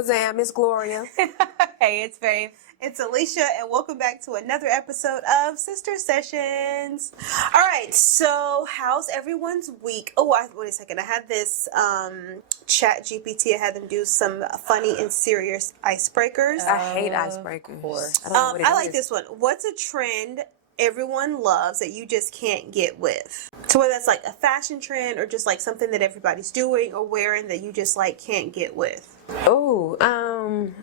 What's that, Miss Gloria? Hey, it's Faith. It's Alicia, and welcome back to another episode of Sister Sessions. All right, so how's everyone's week? Oh, wait a second. I had this chat GPT. I had them do some funny and serious icebreakers. I hate icebreakers. I like this one. What's a trend everyone loves that you just can't get with? So whether that's like a fashion trend or just like something that everybody's doing or wearing that you just like can't get with. Oh,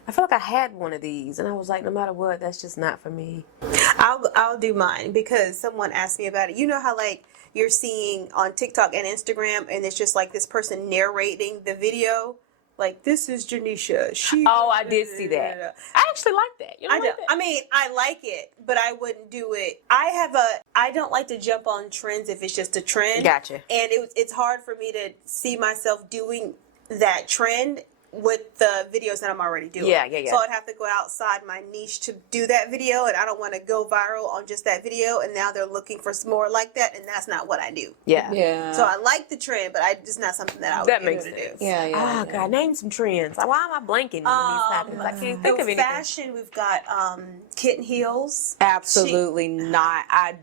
I feel like I had one of these, and I was like, no matter what, that's just not for me. I'll do mine because someone asked me about it. You know how like you're seeing on TikTok and Instagram, and it's just like this person narrating the video. Like, this is Janisha. I did see that. I actually like that. You know, I mean, I like it, but I wouldn't do it. I don't like to jump on trends if it's just a trend. Gotcha. And it's hard for me to see myself doing that trend with the videos that I'm already doing. Yeah. So I'd have to go outside my niche to do that video, and I don't want to go viral on just that video, and now they're looking for some more like that, and that's not what I do. Yeah. So I like the trend, but it's not something that I would That be makes able to sense. do. Yeah. Oh, God, name some trends. Like, why am I blanking on these happen? I can't think of anything. Fashion, we've got kitten heels. Absolutely not. I'd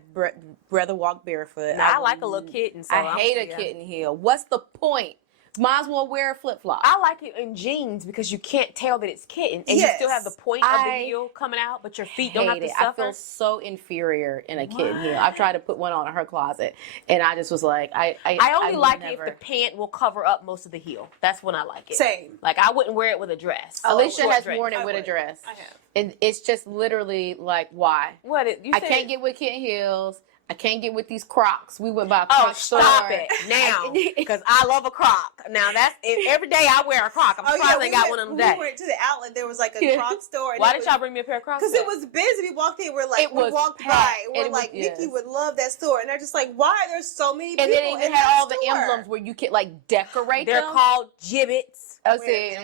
rather walk barefoot. I like a little kitten. So I hate a kitten heel. What's the point? Might as well wear a flip-flop. I like it in jeans because you can't tell that it's kitten, and you still have the point of the heel coming out, but your feet don't have to suffer. I feel so inferior in a kitten heel. I've tried to put one on in her closet, and I just was like, I only like it if the pant will cover up most of the heel. That's when I like it. Same. Like, I wouldn't wear it with a dress. Alicia has worn it with a dress. I have. And it's just literally like, why? I can't get with kitten heels. I can't get with these Crocs. We went by a Croc store. Stop it now, because I love a Croc. Now every day I wear a Croc. I'm surprised I got one of them today. We went to the outlet. There was like a Croc store. Why didn't y'all bring me a pair of Crocs? Because it was busy. We walked in. We're like, we walked by. We're like, Nikki would love that store, and they're just like, why are there so many people? And then it in had that all the store? emblems where you could like decorate They're them. called gibbets. Oh, see,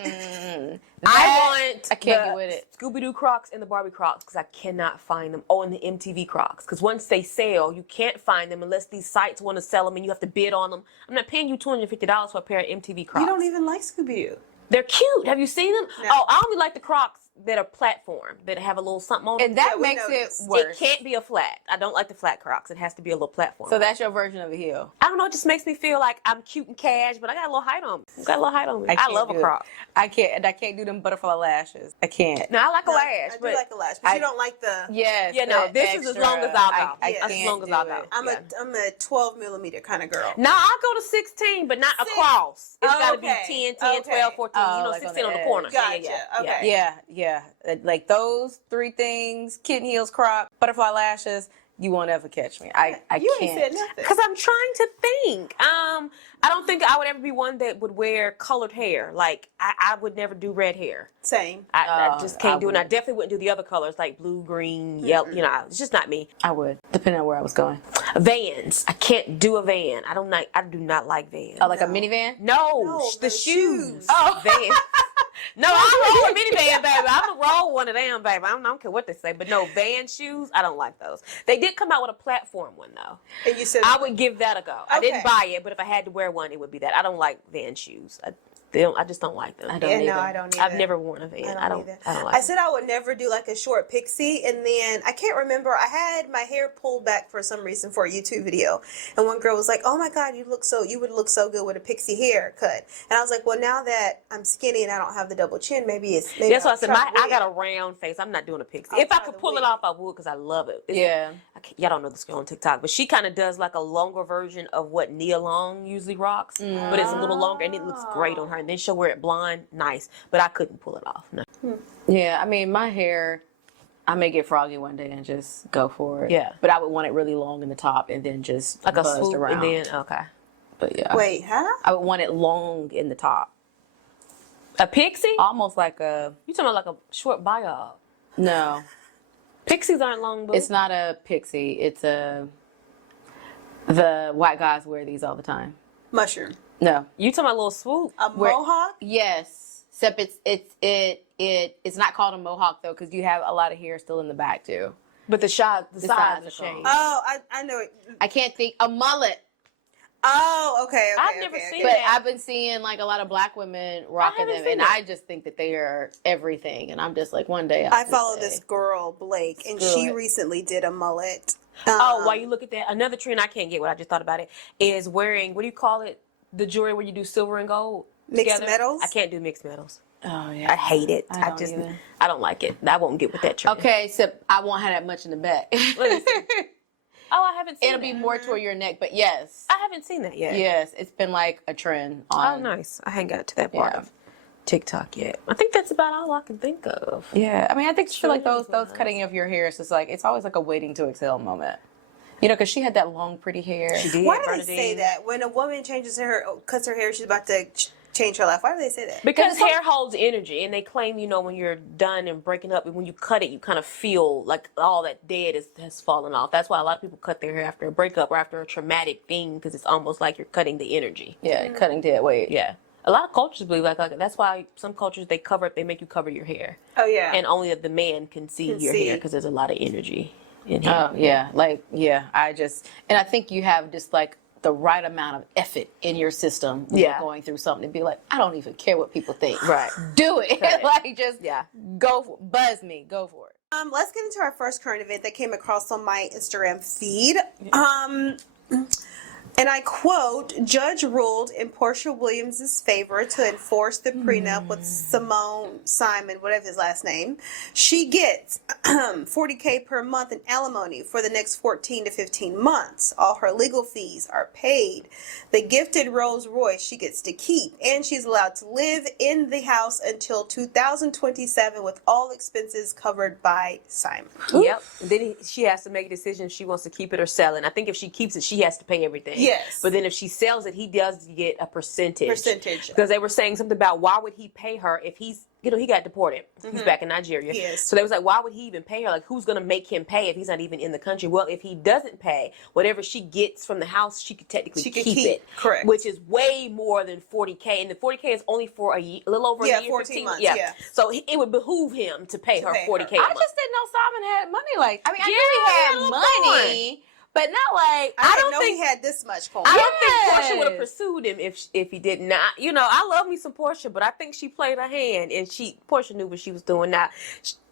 I can't get with it. Scooby-Doo Crocs and the Barbie Crocs because I cannot find them. Oh, and the MTV Crocs, because once they sell, you can't find them unless these sites want to sell them and you have to bid on them. I'm not paying you $250 for a pair of MTV Crocs. You don't even like Scooby-Doo. They're cute. Have you seen them? No. Oh, I only like the Crocs that are platform, that have a little something on them. And that makes it worse. It can't be a flat. I don't like the flat Crocs. It has to be a little platform. So that's your version of a heel. I don't know. It just makes me feel like I'm cute and cash, but I got a little height on me. I love a Croc. I can't do them butterfly lashes. I can't. No, I like a lash. I do like a lash, but you don't like the... Yes. Yeah, no, this is as long as I'll go. As long as I'll go. I'm a 12 millimeter kind of girl. No, I'll go to 16, but not across. It's got to be 10, 12, 14, like 16 on the corner. Gotcha. Okay. Yeah. Like those three things: kitten heels, Croc, butterfly lashes. You won't ever catch me. I you can't. ain't said nothing. Because I'm trying to think. I don't think I would ever be one that would wear colored hair. Like, I would never do red hair. Same. I just can't do it. And I definitely wouldn't do the other colors, like blue, green, yellow. You know, it's just not me. I would, depending on where I was going. Vans. I can't do a van. I do not like vans. Oh, like a minivan? No, the shoes. Oh. Vans. No, I'll roll a minivan, baby. I'm going to roll one of them, baby. I don't care what they say. But no, van shoes, I don't like those. They did come out with a platform one, though. And you said... I would give that a go. I didn't buy it, but if I had to wear one, it would be that. I don't like van shoes. I just don't like them. I don't either. No, I don't either. I've never worn a van. I don't like I said I would never do like a short pixie, and then I can't remember. I had my hair pulled back for some reason for a YouTube video, and one girl was like, "Oh my God, you would look so good with a pixie haircut." And I was like, "Well, now that I'm skinny and I don't have the double chin, maybe that's why I said I got a round face. I'm not doing a pixie. If I could pull it off, I would because I love it. Y'all don't know this girl on TikTok, but she kind of does like a longer version of what Nia Long usually rocks, but it's a little longer and it looks great on her. And then she'll wear it blonde, nice, but I couldn't pull it off. No. Yeah, I mean, my hair, I may get froggy one day and just go for it. Yeah, but I would want it really long in the top and then just like a buzzed swoop around. And then But yeah. Wait, huh? I would want it long in the top. A pixie? Almost like a... You talking about like a short bob? No. Pixies aren't long, boo. It's not a pixie. It's the white guys wear these all the time. Mushroom. No. You talking about a little swoop? A mohawk? Yes. Except it's not called a mohawk though, because you have a lot of hair still in the back too. But the sides are changed. changed. Oh, I know it. I can't think. A mullet. Oh, okay. I've never seen But that. I've been seeing like a lot of black women rocking them, and I just think that they are everything. And I'm just like, one day I follow this girl, Blake, and she recently did a mullet. While you look at that, another trend I can't get what I just thought about it is wearing, what do you call it? The jewelry where you do silver and gold mixed together? metals? I can't do mixed metals. Oh yeah, I hate it. I don't like it. I won't get with that trend. Okay, so I won't have that much in the back. Oh, I haven't seen It'll be more toward your neck, but yes. I haven't seen that yet. Yes, it's been like a trend on. Oh, nice. I haven't got to that part of TikTok yet. I think that's about all I can think of. Yeah, I mean, I think feel like those cutting of your hair is just like, it's always like a waiting to exhale moment. You know, because she had that long, pretty hair. She did. Why do they say that when a woman cuts her hair, she's about to change her life? Why do they say that? Because hair holds energy, and they claim, you know, when you're done and breaking up, and when you cut it, you kind of feel like all that dead has fallen off. That's why a lot of people cut their hair after a breakup or after a traumatic thing, because it's almost like you're cutting the energy. Yeah, cutting dead weight. Yeah. A lot of cultures believe like that's why some cultures they make you cover your hair. Oh yeah. And only the man can see your hair because there's a lot of energy in here. Oh yeah, and I think you have just like the right amount of effort in your system when you're going through something to be like, I don't even care what people think. Right. Do it. Like just buzz me, go for it. Let's get into our first current event that came across on my Instagram feed. And I quote, "Judge ruled in Porsha Williams' favor to enforce the prenup with Simon, whatever his last name. She gets $40K per month in alimony for the next 14 to 15 months. All her legal fees are paid. The gifted Rolls Royce she gets to keep, and she's allowed to live in the house until 2027 with all expenses covered by Simon." Yep. Then she has to make a decision if she wants to keep it or sell it. And I think if she keeps it, she has to pay everything. Yes. But then if she sells it, he does get a percentage. Because they were saying something about why would he pay her if he's, you know, he got deported. He's back in Nigeria. Yes. So they was like, why would he even pay her? Like, who's going to make him pay if he's not even in the country? Well, if he doesn't pay, whatever she gets from the house, she could technically keep it. Correct. Which is way more than 40K. And the 40K is only for a little over a year. 14 months. Yeah. So it would behoove him to pay her 40K a month. I just didn't know Simon had money like, I mean, I knew he had money. But not like, I don't think he had this much coin. I don't think Porsha would have pursued him if he did not. You know, I love me some Porsha, but I think she played her hand, and Porsha knew what she was doing. Now,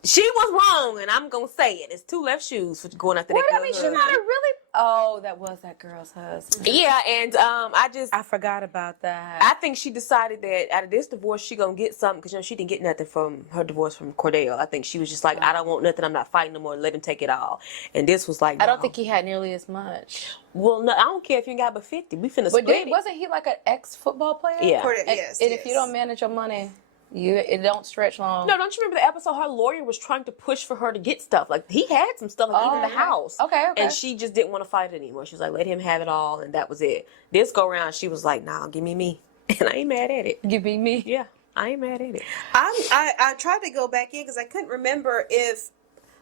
she was wrong, and I'm gonna say it. It's two left shoes for going after that. I mean, she's not a really. Oh, that was that girl's husband. Yeah, and I forgot about that. I think she decided that out of this divorce, she gonna get something because, you know, she didn't get nothing from her divorce from Cordell. I think she was just like, I don't want nothing. I'm not fighting no more. Let him take it all. And this was like, I don't think he had nearly as much. Well, no, I don't care if you ain't got but 50. We finna split it. Wasn't he like an ex-football player? Yeah. And if you don't manage your money, it don't stretch long. No, don't you remember the episode? Her lawyer was trying to push for her to get stuff. Like, he had some stuff, like even the house. Okay. And she just didn't want to fight it anymore. She was like, let him have it all, and that was it. This go round, she was like, nah, give me me. And I ain't mad at it. Give me. Yeah, I ain't mad at it. I tried to go back in because I couldn't remember if,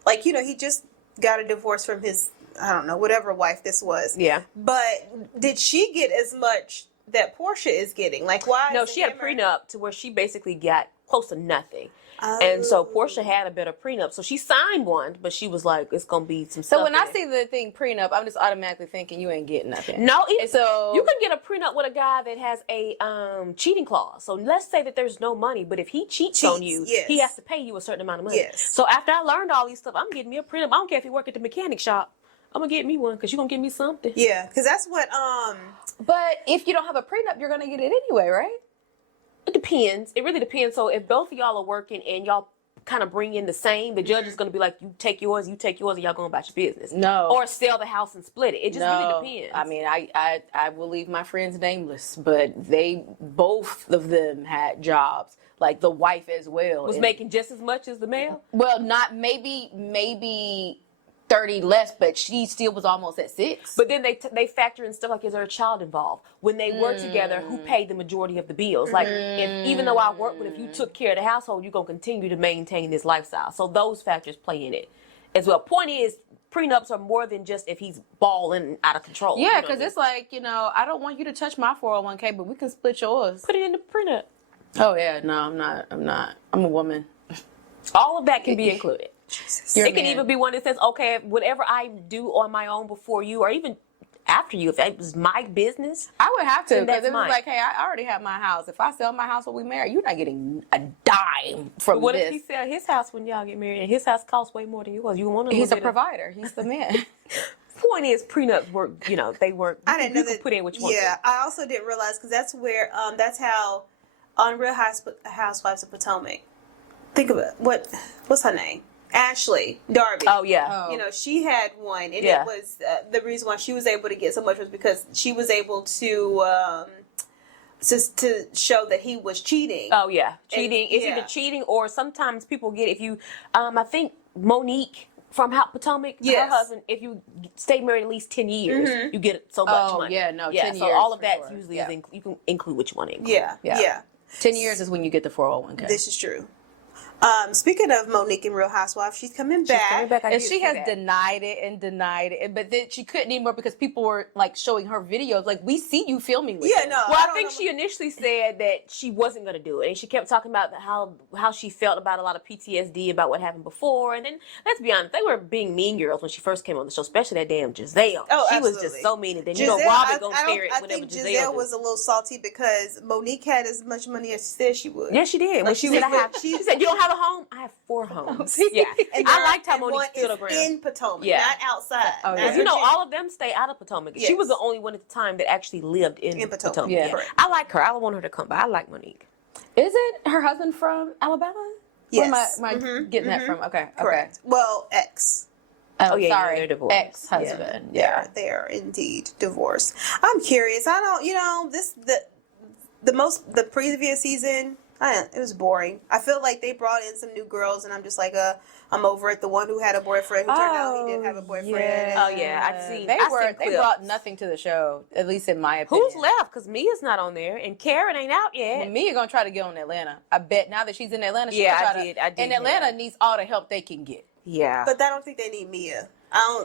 like, you know, he just got a divorce from his, I don't know, whatever wife this was. Yeah. But did she get as much that Porsha is getting? Like, why? No, she had a prenup to where she basically got close to nothing. And so Porsha had a better prenup. So she signed one, but she was like, it's going to be some stuff. So when I see the thing prenup, I'm just automatically thinking you ain't getting nothing. No, so you can get a prenup with a guy that has a cheating clause. So let's say that there's no money, but if he cheats on you, he has to pay you a certain amount of money. Yes. So after I learned all these stuff, I'm getting me a prenup. I don't care if you work at the mechanic shop. I'm going to get me one because you're going to give me something. Yeah, because that's what... But if you don't have a prenup, you're going to get it anyway, right? It depends. It really depends. So if both of y'all are working and y'all kind of bring in the same, the judge is going to be like, you take yours, and y'all going about your business. No. Or sell the house and split it. It just really depends. I mean, I will leave my friends nameless, but both of them had jobs. Like the wife as well. Was making just as much as the male? Well, not maybe 30 less, but she still was almost at 6. But then they factor in stuff like, is there a child involved? When they work together, who paid the majority of the bills? Like, even though I work, but if you took care of the household, you're going to continue to maintain this lifestyle. So those factors play in it as well. Point is, prenups are more than just if he's balling out of control. Yeah, because it's like, you know, I don't want you to touch my 401k, but we can split yours. Put it in the prenup. Oh, yeah. No, I'm not. I'm a woman. All of that can be included. Jesus. It can even be one that says, okay, whatever I do on my own before you, or even after you. If it was my business, I would have to, then because that's it was mine. like, hey, I already have my house. If I sell my house when we marry, you're not getting a dime from what this. if he sell his house when y'all get married and his house costs way more than yours? You want to? He's a provider. He's the man. Point is, prenups work. They work. I didn't know that. Put in what you want. Yeah, I also didn't realize, because that's where that's how on Real Housewives of Potomac. Think of it. What's her name? Ashley Darby. Oh yeah. You know, she had one, and Yeah. it was the reason why she was able to get so much was because she was able to show that he was cheating. Oh yeah, cheating. It's yeah. either cheating or sometimes people get if you. I think Monique from Potomac, Yes. her husband. If you stay married at least 10 years, you get so much money. yeah, no, 10 so years all of for that sure. usually Yeah. is you can include what you want to include. Yeah. 10 years is when you get the 401k. This is true. Speaking of Monique and Real Housewives, she's coming back. Coming back, I And did she see has that. denied it, but then she couldn't anymore because people were like showing her videos. Like, we see you filming with Yeah, them. no. Well, I don't think know. she initially said that she wasn't going to do it, and she kept talking about how she felt about a lot of PTSD about what happened before. And then, let's be honest, they were being mean girls when she first came on the show, especially that damn Giselle. Oh, she was absolutely. just so mean, and then Giselle, Robin gonna tear it I whenever think Giselle Giselle do. was a little salty because Monique had as much money as she said she would. Yeah, she did. When Like, she she said, was- she said, "You don't have a home? I have 4 homes." Yeah, And I there- liked how and Monique one stood is her ground. in Potomac, Yeah. not outside. Oh, not yeah. Because Virginia. all of them stay out of Potomac. She was the Yes. only one at the time that actually lived in Potomac. Potomac. Yeah. Yeah. Correct. I like her. I don't want her to come, but I like Monique. Is it her husband from Alabama? Yes. Where am I getting that from? Okay. Correct. Well, ex. Okay. Oh, yeah, sorry. they're divorced. Ex-husband. Yeah. They're indeed divorced. I'm curious. I don't. The previous season. It was boring. I feel like they brought in some new girls, and I'm just like, I'm over it. The one who had a boyfriend who turned out he didn't have a boyfriend. Oh, yeah. I've seen. They clips. brought nothing to the show, at least in my opinion. Who's left? Because Mia's not on there, and Karen ain't out yet. Well, Mia gonna try to get on Atlanta. I bet now that she's in Atlanta, she Yeah, gonna I try did to. hear And Atlanta that. needs all the help they can get. Yeah. But I don't think they need Mia.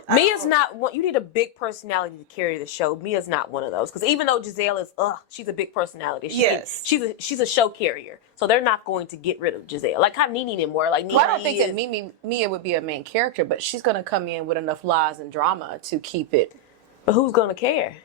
Mia's not one. You need a big personality to carry the show. Mia's not one of those. Because even though Giselle is, she's a big personality. Yes. She's a show carrier. So they're not going to get rid of Giselle. Like how Nene anymore. Like Nene Well, I don't think is, that Mia would be a main character, but she's gonna come in with enough lies and drama to keep it. But who's going to care?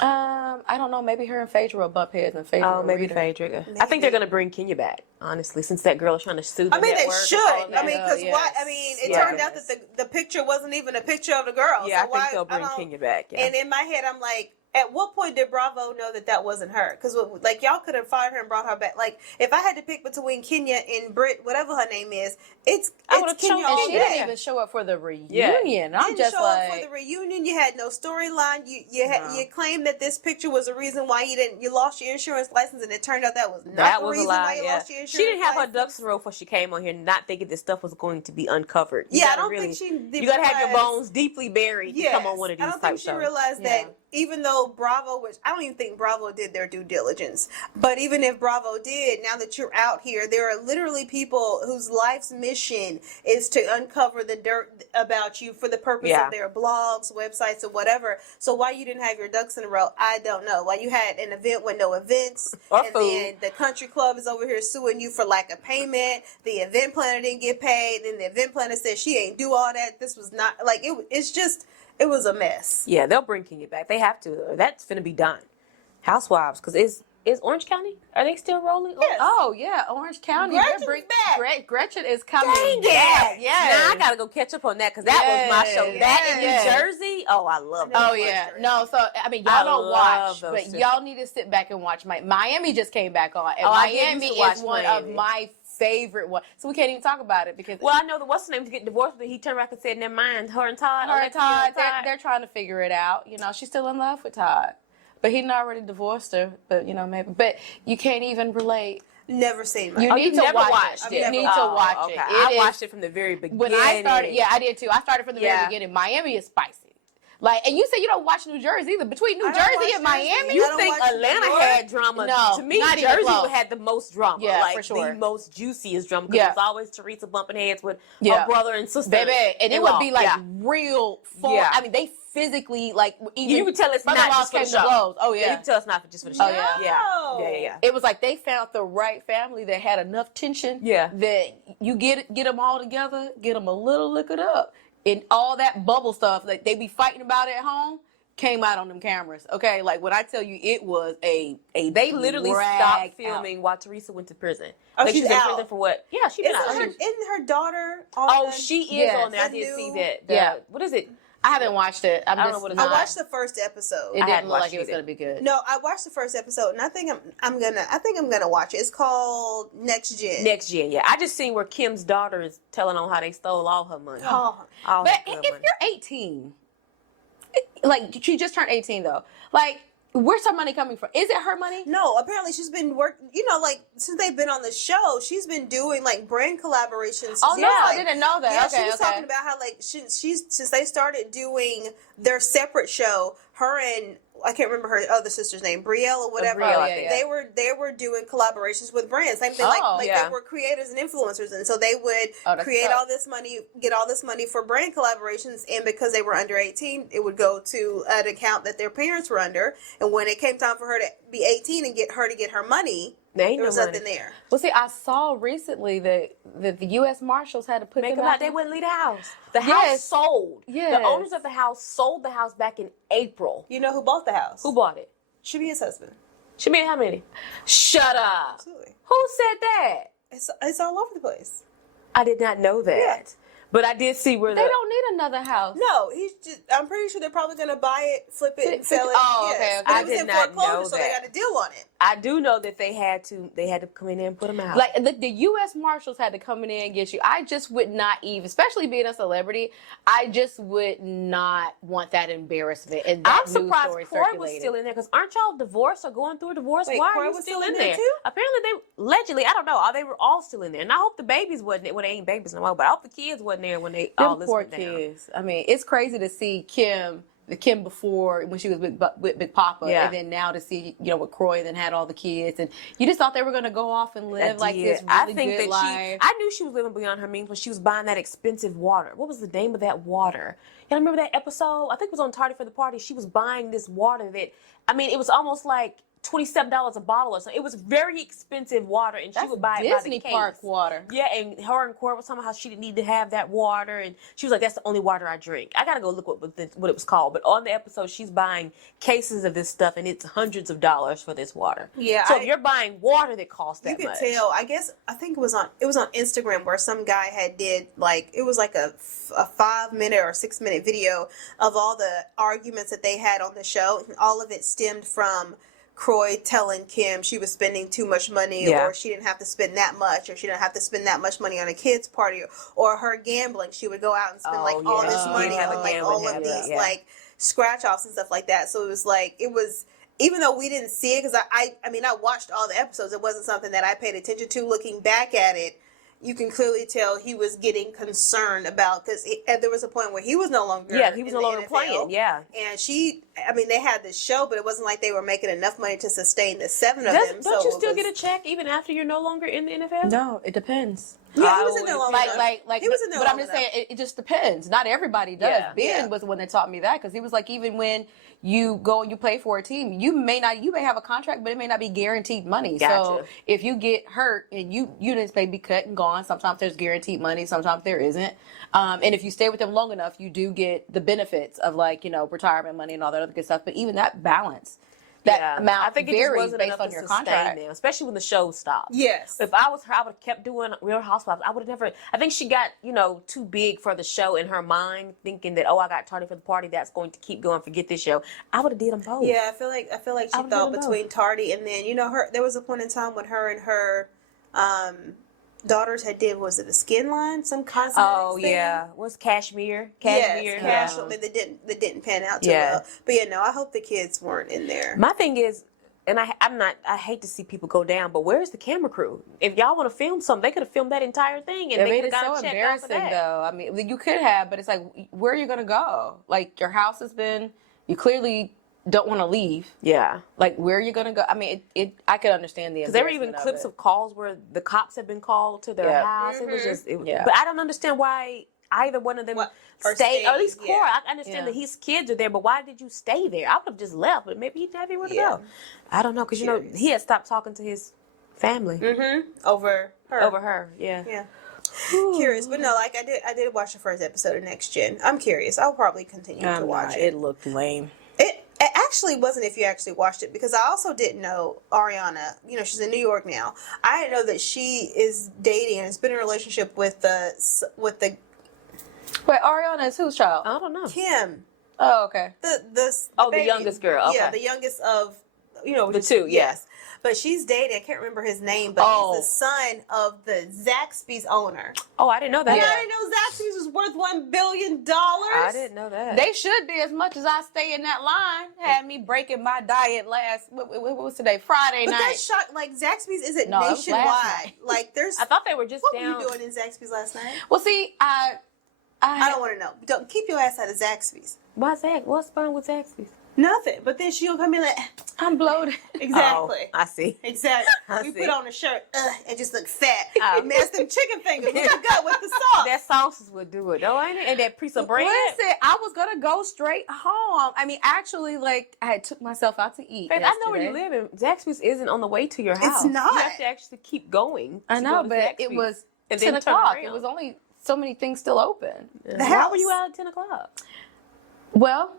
I don't know. Maybe her and Phaedra will bump heads, and Phaedra. Oh, will maybe read her. Phaedra. I think they're going to bring Kenya back. Honestly, since that girl is trying to sue the I mean, network. they should. and all that. I mean, because yes. why? I mean, it Yeah. turned out that the picture wasn't even a picture of the girl. Yeah, so I why, think they'll bring don't- Kenya back. Yeah. And in my head, I'm like, at what point did Bravo know that wasn't her? Because like y'all could have fired her and brought her back. Like if I had to pick between Kenya and Britt, whatever her name is, it's would've Kenya chosen all And she day. didn't even show up for the reunion. I'm Didn't just show like, up for the reunion. You had no storyline. You claimed that this picture was the reason why you lost your insurance license, and it turned out that was not That the was a reason lie. why you Yeah. lost your insurance. She didn't have her license. ducks in a row before she came on here, not thinking this stuff was going to be uncovered. You Yeah, I gotta don't think she did You got to have your realize- bones deeply buried to come on one of these I don't type think she shows. realized Yeah. that even though Bravo, which I don't even think Bravo did their due diligence, but even if Bravo did, now that you're out here, there are literally people whose life's mission is to uncover the dirt about you for the purpose Yeah. of their blogs, websites, or whatever. So why you didn't have your ducks in a row, I don't know. Why you had an event with no events, Or and food. then the country club is over here suing you for lack of payment. The event planner didn't get paid, and the event planner said she ain't do all that. This was not like it. It's just. It was a mess. Yeah, they'll bring Kenya back. They have to. That's finna be done. Housewives, because is Orange County? Are they still rolling? Yes. oh yeah, Orange County. they're Gretchen's back. Gretchen is coming Dang back. it! Yes. Now I gotta go catch up on that because that was my show. Yes. That in Yes. New Jersey. Oh, I love that. Oh yeah, no. So I mean, I y'all don't love watch, those but two. y'all need to sit back and watch. Miami just came back on, and Oh, I did Miami used to watch is one Miami. of my favorite ones. So we can't even talk about it because Well, I know the what's the name to get divorced, but he turned around and said, "Never mind." Her and Todd. her and Alexia Todd, and they're trying to figure it out. You know, she's still in love with Todd, but he already divorced her. But you know, maybe. But you can't even relate. Never seen You mine. Oh, need you to never watch watched it. it. You need Never. to watch okay. it. I It watched is- it from the very beginning. When I started, yeah, I did too. I started from the Yeah. very beginning. Miami is spicy. Like, and you say you don't watch New Jersey either. Between New I don't Jersey watch and Jersey. Miami, I You don't think watch Atlanta New York. had drama? No, To me, not even Jersey close. had the most drama. Yeah, like for sure. the most juiciest drama because Yeah. it was always Teresa bumping heads with Yeah. her brother and sister. baby, and it would be like real full. Yeah. I mean, they physically like even You could tell it's not brother-in-laws just for the came to show. blows. Oh You yeah. can tell it's not just for the show. Oh, yeah. Yeah. It was like they found the right family that had enough tension. Yeah. That you get them all together, get them a little liquored up, and all that bubble stuff that they be fighting about at home. came out on them cameras. Okay, like when I tell you, it was a They literally drag stopped filming while Teresa went to prison. Oh, Like, she's she's in out. prison for what? Yeah, she's been out. Isn't her daughter on Oh, the, she is Yes. on there. I the did see new- that. Yeah. What is it? I haven't watched it. I don't know what it's I not. watched the first episode. It I didn't hadn't look like watched it was it. going to be good. No, I watched the first episode, and I think I'm gonna watch it. It's called Next Gen. Next Gen, yeah. I just seen where Kim's daughter is telling on how they stole all her money. Oh. All But her if good you're money. 18, like she just turned 18 though, like where's her money coming from? Is it her money? No, apparently she's been working. You know, like since they've been on the show, she's been doing like brand collaborations. Oh no, Like, I didn't know that. yeah, Okay, she was okay. talking about how like she's since they started doing their separate show, her and I can't remember her other sister's name, Brielle or whatever. Brielle, I think. They were doing collaborations with brands. Same thing, Oh, like yeah. they were creators and influencers, and so they would that's create tough. all this money, get all this money for brand collaborations, and because they were under 18, it would go to an account that their parents were under. And when it came time for her to be 18 and get her money, There ain't there no was money. nothing there. Well, see, I saw recently that the U.S. Marshals had to put Make them them out. out. They wouldn't leave the house. The Yes. house sold. Yes. The owners of the house sold the house back in April. You know who bought the house? Who bought it? Should be his husband. She made how many? Shut up. Absolutely. Who said that? It's all over the place. I did not know that. Yeah. But I did see where They don't need another house. No, I'm pretty sure they're probably going to buy it, flip it, and sell it. Oh, Yes. okay, okay. But I it was did in not foreclosure, know so they that. got a deal on it. I do know that they had to come in there and put them out. Like the U.S. Marshals had to come in there and get you. I just would not even, especially being a celebrity, I just would not want that embarrassment. And that I'm news surprised story Corey was circulated. still in there because aren't y'all divorced or going through a divorce? Wait, Why Corey are you was still still in in there there? too? Apparently they allegedly, I don't know. They were all still in there, and I hope the babies wasn't. Well, they ain't babies no more, but I hope the kids wasn't there when they all Them this poor went down. kids. I mean, it's crazy to see the Kim before when she was with Big Papa, Yeah. and then now to see with Croy, and then had all the kids, and you just thought they were going to go off and live like this really I think good that life. I knew she was living beyond her means when she was buying that expensive water. What was the name of that water? Y'all remember that episode? I think it was on Tardy for the Party. She was buying this water that, I mean, it was almost like $27 a bottle or something. It was very expensive water, and That's she would buy it Disney by the case. Park water. Yeah, and her and Cora was talking about how she didn't need to have that water, and she was like, "That's the only water I drink." I gotta go look what it was called. But on the episode, she's buying cases of this stuff, and it's hundreds of dollars for this water. Yeah, So if you're buying water that costs that You could much, tell. I think it was on Instagram where some guy had did like it was like a 5-minute or 6-minute video of all the arguments that they had on the show, and all of it stemmed from Croy telling Kim she was spending too much money, Yeah. or she didn't have to spend that much, or she didn't have to spend that much money on a kid's party, or her gambling. She would go out and spend like all yeah, this she did money have on a like gambling all of habit, these yeah. like scratch offs and stuff like that. So it was even though we didn't see it, because I mean I watched all the episodes, it wasn't something that I paid attention to. Looking back at it, you can clearly tell he was getting concerned about, because there was a point where he was no longer he was in no the longer NFL. playing. Yeah. And they had this show, but it wasn't like they were making enough money to sustain the 7 of them. Don't so you still it was, get a check even after you're no longer in the NFL? No, it depends. Yeah, he was in there long enough. Like, he was in there but long I'm just enough. saying, it just depends. Not everybody does. Yeah. Ben Yeah. was the one that taught me that, because he was like, even when you go and you play for a team, you may have a contract, but it may not be guaranteed money. So Gotcha. if you get hurt and units may be cut and gone, sometimes there's guaranteed money, sometimes there isn't. And if you stay with them long enough, you do get the benefits of retirement money and all that other good stuff. But even that balance, that amount I think it just varies wasn't based enough on to your sustain contract. them, especially when the show stopped. Yes. If I was her, I would have kept doing Real Housewives. I would have never. I think she got too big for the show in her mind, thinking that I got Tardy for the Party, that's going to keep going. Forget this show. I would have did them both. Yeah, I feel like she would've thought done both. between Tardy and then there was a point in time when her and her daughters had did, was it a skin line, some cosmetics Oh thing? yeah. What's Cashmere? Yes, Yeah. I mean, they didn't pan out too Yeah. well. But yeah, no, I hope the kids weren't in there. My thing is, and I hate to see people go down, but where's the camera crew? If y'all want to film something, they could have filmed that entire thing, and I they mean, could have it's got so a check out for embarrassing, that. though. I mean, you could have, but it's like, where are you going to go? Like, your house has been, you clearly don't want to leave. Yeah. Like, where are you going to go? I mean, I could understand the Because there were even embarrassment clips of calls where the cops had been called to their Yeah. house. It was just, Yeah. but I don't understand why either one of them Or stayed. Or at least stayed, Cora. yeah. I understand Yeah. that his kids are there, but why did you stay there? I would have just left, but maybe he didn't have anywhere to Yeah. go. I don't know, because Curious. he had stopped talking to his family Over her. over her. Yeah. Yeah. Curious, but no, like I did watch the first episode of Next Gen. I'm curious. I'll probably continue to watch it. It looked lame. actually wasn't if you actually watched it, because I also didn't know Ariana. You know, she's in New York now. I didn't know that she is dating and has been in a relationship with the Wait, Ariana is whose child? I don't know. Kim. Oh, okay. The the youngest girl. Okay. Yeah, the youngest of, you know, The two, yes. But she's dating. I can't remember his name, but he's the son of the Zaxby's owner. Oh, I didn't know that. Yeah, I didn't know Zaxby's was worth $1 billion. I didn't know that. They should be, as much as I stay in that line. Had me breaking my diet what was today? Friday But night. that's shocked. Like, Zaxby's isn't No, it was last nationwide. night. Like, there's. I thought they were just What down. were you doing in Zaxby's last night? Well, see, I don't want to know. Don't keep your ass out of Zaxby's. What's wrong with Zaxby's? Nothing. But then she'll come in like, I'm bloated. exactly. Oh, I see. Exactly. I We see. put on a shirt and just look fat. Oh. And mess them chicken fingers. Look good with the sauce. That sauces would do it, though, ain't it? And that piece of bread. Listen, I was gonna go straight home. I mean, actually, like I had took myself out to eat. Faith, I know where you yesterday. live, and Zaxby's isn't on the way to your house. not. You have to actually keep going. I to know, go to but it Zaxby's was and 10 then turn o'clock. around. It was only so many things still open. The Why house. were you out at 10 o'clock? Well,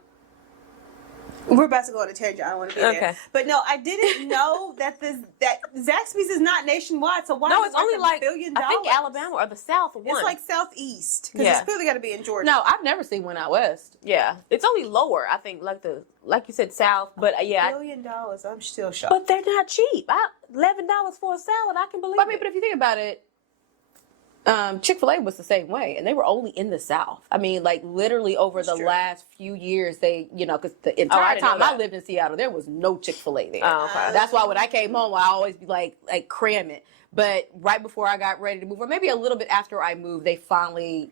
We're about to go on a tangent. I don't want to be there. Okay. But no, I didn't know that Zaxby's is not nationwide. So why No, is it's it only $1 like, billion? I think Alabama or the South one. It's like southeast. Because Yeah. it's clearly got to be in Georgia. no, I've never seen one out west. Yeah. It's only lower, I think, like you said, South. But yeah. $1 billion. I'm still shocked. But they're not cheap. $11 for a salad, I can believe I mean, it. but if you think about it, Chick-fil-A was the same way, and they were only in the South. I mean, like literally over That's the true. last few years, they, because the I entire didn't know time I that. lived in Seattle, there was no Chick-fil-A there. Oh, okay. That's why when I came home, I always be like cram it. But right before I got ready to move, or maybe a little bit after I moved, they finally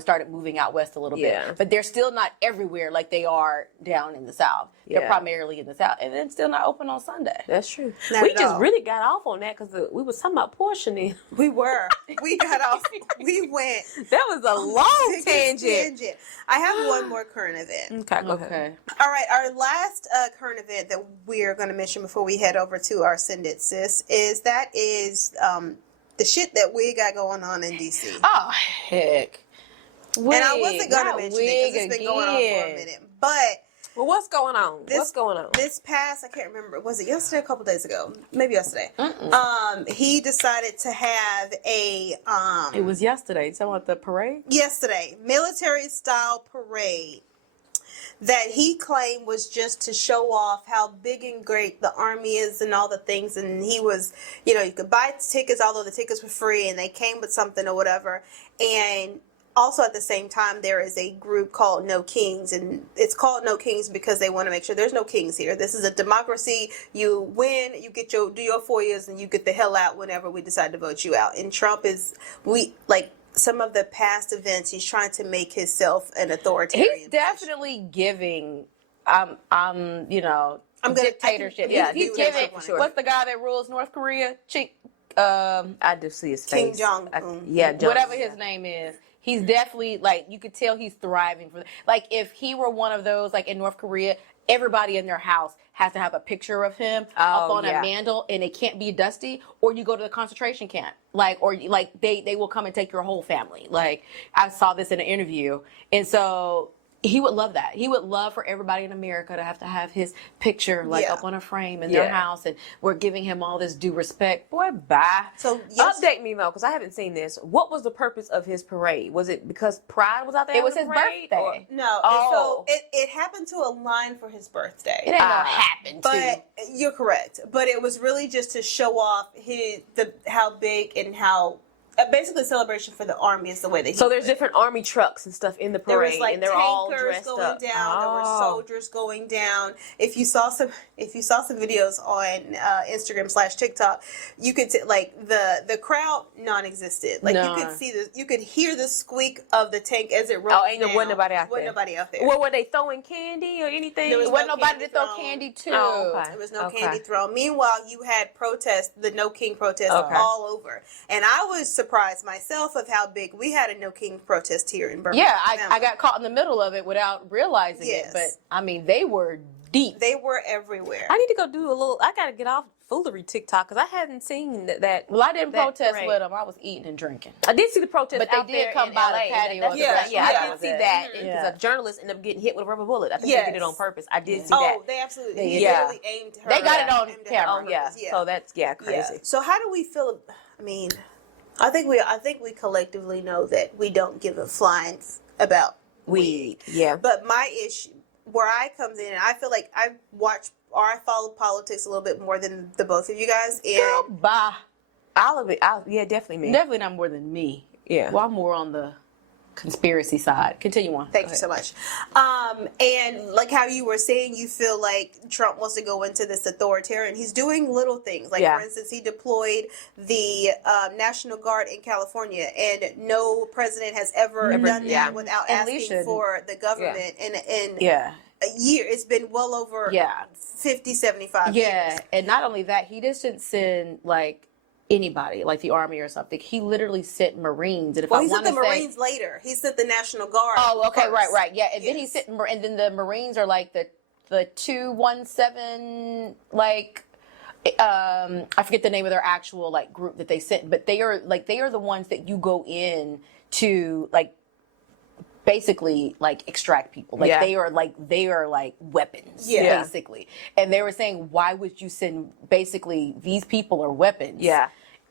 started moving out west a little Yeah. bit. But they're still not everywhere like they are down in the South. They're Yeah. primarily in the South, and then still not open on Sunday. That's true. Not We at just all. really got off on that because we was talking about Porsha then. We were. We got off. We went. That was a long tangent. I have one more current event. Okay, go ahead. Okay. All right, our last current event that we're going to mention before we head over to our Send It Sis is the shit that we got going on in DC. Oh, heck. And I wasn't going to not mention it because it's been going on for a again. minute. But Well, what's going on? What's going on? this past, I can't remember, was it yesterday or a couple days ago? Maybe yesterday. He decided to have It was yesterday. Talking about the parade? yesterday, military style parade that he claimed was just to show off how big and great the army is and all the things. And he was, you could buy tickets, although the tickets were free and they came with something or whatever. And also at the same time, there is a group called No Kings, and it's called No Kings because they want to make sure there's no kings here. This is a democracy. You win, you do your 4 years, and you get the hell out whenever we decide to vote you out. And Trump some of the past events, he's trying to make himself an authoritarian. He's definitely giving, I'm dictatorship. Yeah, he's do giving. whatever you want. What's the guy that rules North Korea? I do see his Kim face. Jong-un. Yeah, Whatever his name is. He's definitely, you could tell he's thriving for, if he were one of those, in North Korea, everybody in their house has to have a picture of him up on a mantle, and it can't be dusty, or you go to the concentration camp, they will come and take your whole family. I saw this in an interview, and so he would love that. He would love for everybody in America to have his picture up on a frame in their house, and we're giving him all this due respect. Boy, bye. So update me though, because I haven't seen this. What was the purpose of his parade? Was it because Pride was out there? It was having his a parade, birthday. or- No, Oh. so it happened to align for his birthday. It ain't gonna happen to. But you're correct. But it was really just to show off how big and how basically a celebration for the army is the way that he. So there's different army trucks and stuff in the There parade, was and they're all tankers dressed going up. down. There were soldiers going down. If you saw some videos on Instagram / TikTok, you could the crowd non-existent. You could hear the squeak of the tank as it rolled. There wasn't nobody out there. Wasn't nobody out there. Well, were they throwing candy or anything? There was wasn't no nobody candy to throw thrown. candy to. Oh, okay. There was no Okay. candy thrown. Meanwhile, you had protests, the No King protests Okay. all over. And I was surprised myself of how big we had a No King protest here in Birmingham. Yeah, I got caught in the middle of it without realizing Yes. it. But, they were deep. They were everywhere. I need to go do a little. I got to get off foolery TikTok because I hadn't seen that. Well, I didn't that protest parade. with them. I was eating and drinking. I did see the protest, but they out did there come in by LA. the patio. That's of the yeah, restaurant. I did see that because Yeah. a journalist ended up getting hit with a rubber bullet. I think they did it on purpose. I did see that. Oh, they absolutely. He literally aimed her. They got it on camera. Oh yeah. So that's crazy. Yeah. So how do we feel? I mean, I think we collectively know that we don't give a flying about weed. Yeah. But my issue, where I comes in, and I feel like I watch or I follow politics a little bit more than the both of you guys. And Girl, bye. All of it. Yeah, definitely me. Definitely not more than me. Yeah. Well, I'm more on the conspiracy side. Continue on. Thank you so much. And like how you were saying, you feel like Trump wants to go into this authoritarian. He's doing little things. Like, for instance, he deployed the National Guard in California, and no president has ever done that without asking for the government. And a year, it's been well over 50, 75 years. Yeah, and not only that, he doesn't send like anybody, like the army or something. He literally sent Marines. And if he sent the Marines later. He sent the National Guard. Oh, okay, first. right, yeah. And then he sent, and then the Marines are like the 217, like I forget the name of their actual like group that they sent, but they are the ones that you go in to like basically like extract people. Like they are like weapons, basically. And they were saying, why would you send basically these people are weapons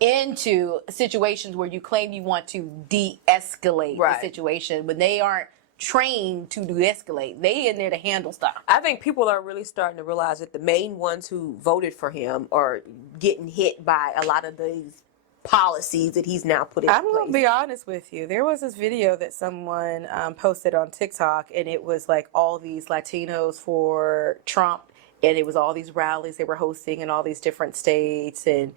into situations where you claim you want to de-escalate the situation when they aren't trained to de-escalate. They in there to handle stuff. I think people are really starting to realize that the main ones who voted for him are getting hit by a lot of these policies that he's now put in place. I'm going to be honest with you. There was this video that someone posted on TikTok, and it was like all these Latinos for Trump, and it was all these rallies they were hosting in all these different states, and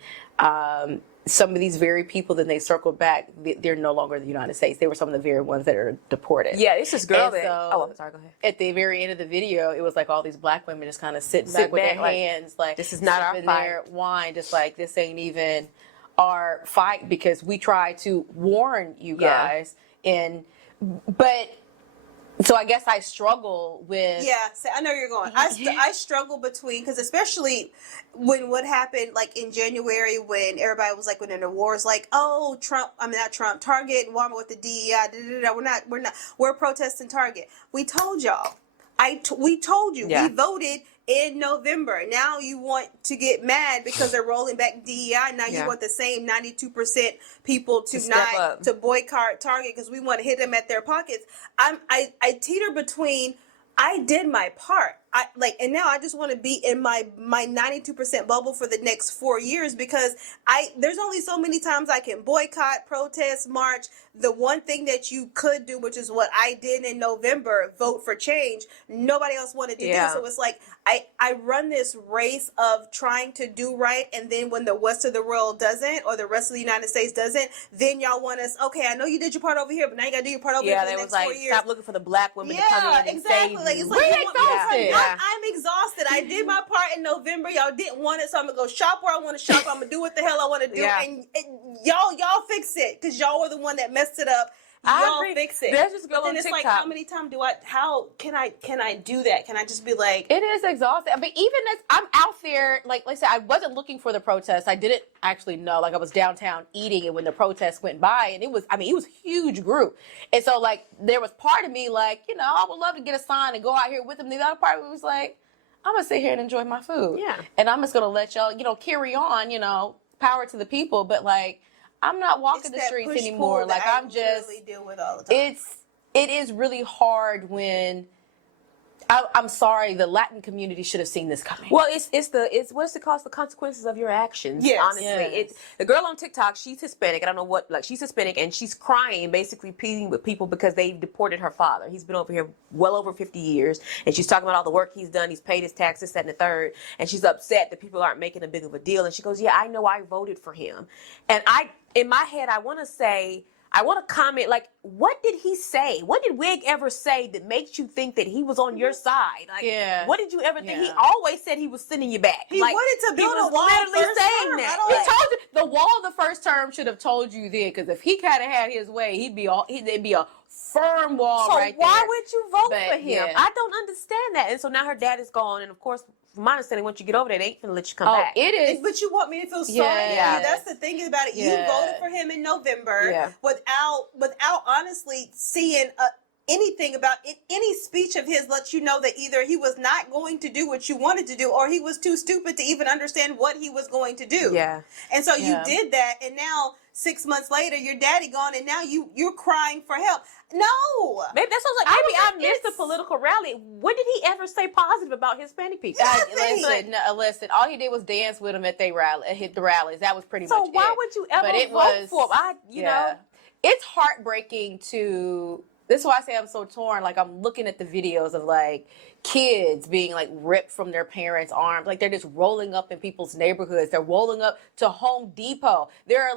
some of these very people, then they circled back, they're no longer in the United States. They were some of the very ones that are deported. Yeah, it's this girl that... I'm sorry, go ahead. At the very end of the video, it was like all these black women just kind of sitting back with their hands, like, this is not our fight. Their wine, just like, this ain't even our fight, because we try to warn you guys. But so I guess I struggle with... Yeah, so I know where you're going. I struggle between, because especially when what happened like in January when everybody was like, when in the wars, like, oh, Target and Walmart with the DEI, we're protesting Target. We told y'all. We told you. We voted in November. Now you want to get mad because they're rolling back DEI. Now you want the same 92% people to boycott Target because we want to hit them at their pockets. I teeter between, I did my part. And now I just want to be in my 92% bubble for the next 4 years, because there's only so many times I can boycott, protest, march. The one thing that you could do, which is what I did in November, vote for change, nobody else wanted to do. So it's like I run this race of trying to do right, and then when the rest of the world doesn't, or the rest of the United States doesn't, then y'all want us, okay, I know you did your part over here, but now you got to do your part over here for the next 4 years. Stop looking for the black women to come in and save you. It's like, I'm exhausted. I did my part in November. Y'all didn't want it, so I'm gonna go shop where I want to shop. I'm gonna do what the hell I want to do, and y'all fix it, because y'all were the one that messed it up. Y'all fix it. There's just go on it's TikTok. like, how many times how can I do that? Can I just be like, it is exhausting. But even as I'm out there, like I said, I wasn't looking for the protest. I didn't actually know. Like, I was downtown eating, and when the protest went by, and it was a huge group. And so like there was part of me like, I would love to get a sign and go out here with them. The other part of me was like, I'm gonna sit here and enjoy my food. Yeah. And I'm just gonna let y'all, carry on, power to the people. But like, I'm not walking the streets anymore. Like, I'm just really deal with all the time. It is really hard when I'm sorry, the Latin community should have seen this coming. Well, it's what's it called? The consequences of your actions. Yes. Honestly, it's the girl on TikTok. She's Hispanic. I don't know what. Like, she's Hispanic, and she's crying, basically pleading with people because they deported her father. He's been over here well over 50 years, and she's talking about all the work he's done. He's paid his taxes, that and the third, and she's upset that people aren't making a big of a deal. And she goes, "Yeah, I know I voted for him," and in my head, I want to comment, like, what did he say? What did Wig ever say that makes you think that he was on your side? Like, what did you ever think? He always said he was sending you back. He wanted to build a wall. Literally saying that. He told you the wall the first term should have told you then, because if he kind of had his way, there'd be a firm wall right there. So why would you vote for him? Yeah. I don't understand that. And so now her dad is gone, and of course, from my understanding, once you get over there, they ain't finna let you come back. It is. But you want me to feel sorry for you. That's the thing about it. You voted for him in November without honestly seeing anything about it. Any speech of his lets you know that either he was not going to do what you wanted to do, or he was too stupid to even understand what he was going to do. Yeah. And so you did that, and now 6 months later, your daddy gone, and now you're crying for help. No. Maybe that sounds like I missed the political rally. What did he ever say positive about Hispanic people? Listen, all he did was dance with him at the rallies. That was pretty much it. So why would you ever vote for him? You know, it's heartbreaking to. This is why I say I'm so torn. Like, I'm looking at the videos of, like, kids being, like, ripped from their parents' arms. Like, they're just rolling up in people's neighborhoods. They're rolling up to Home Depot. They're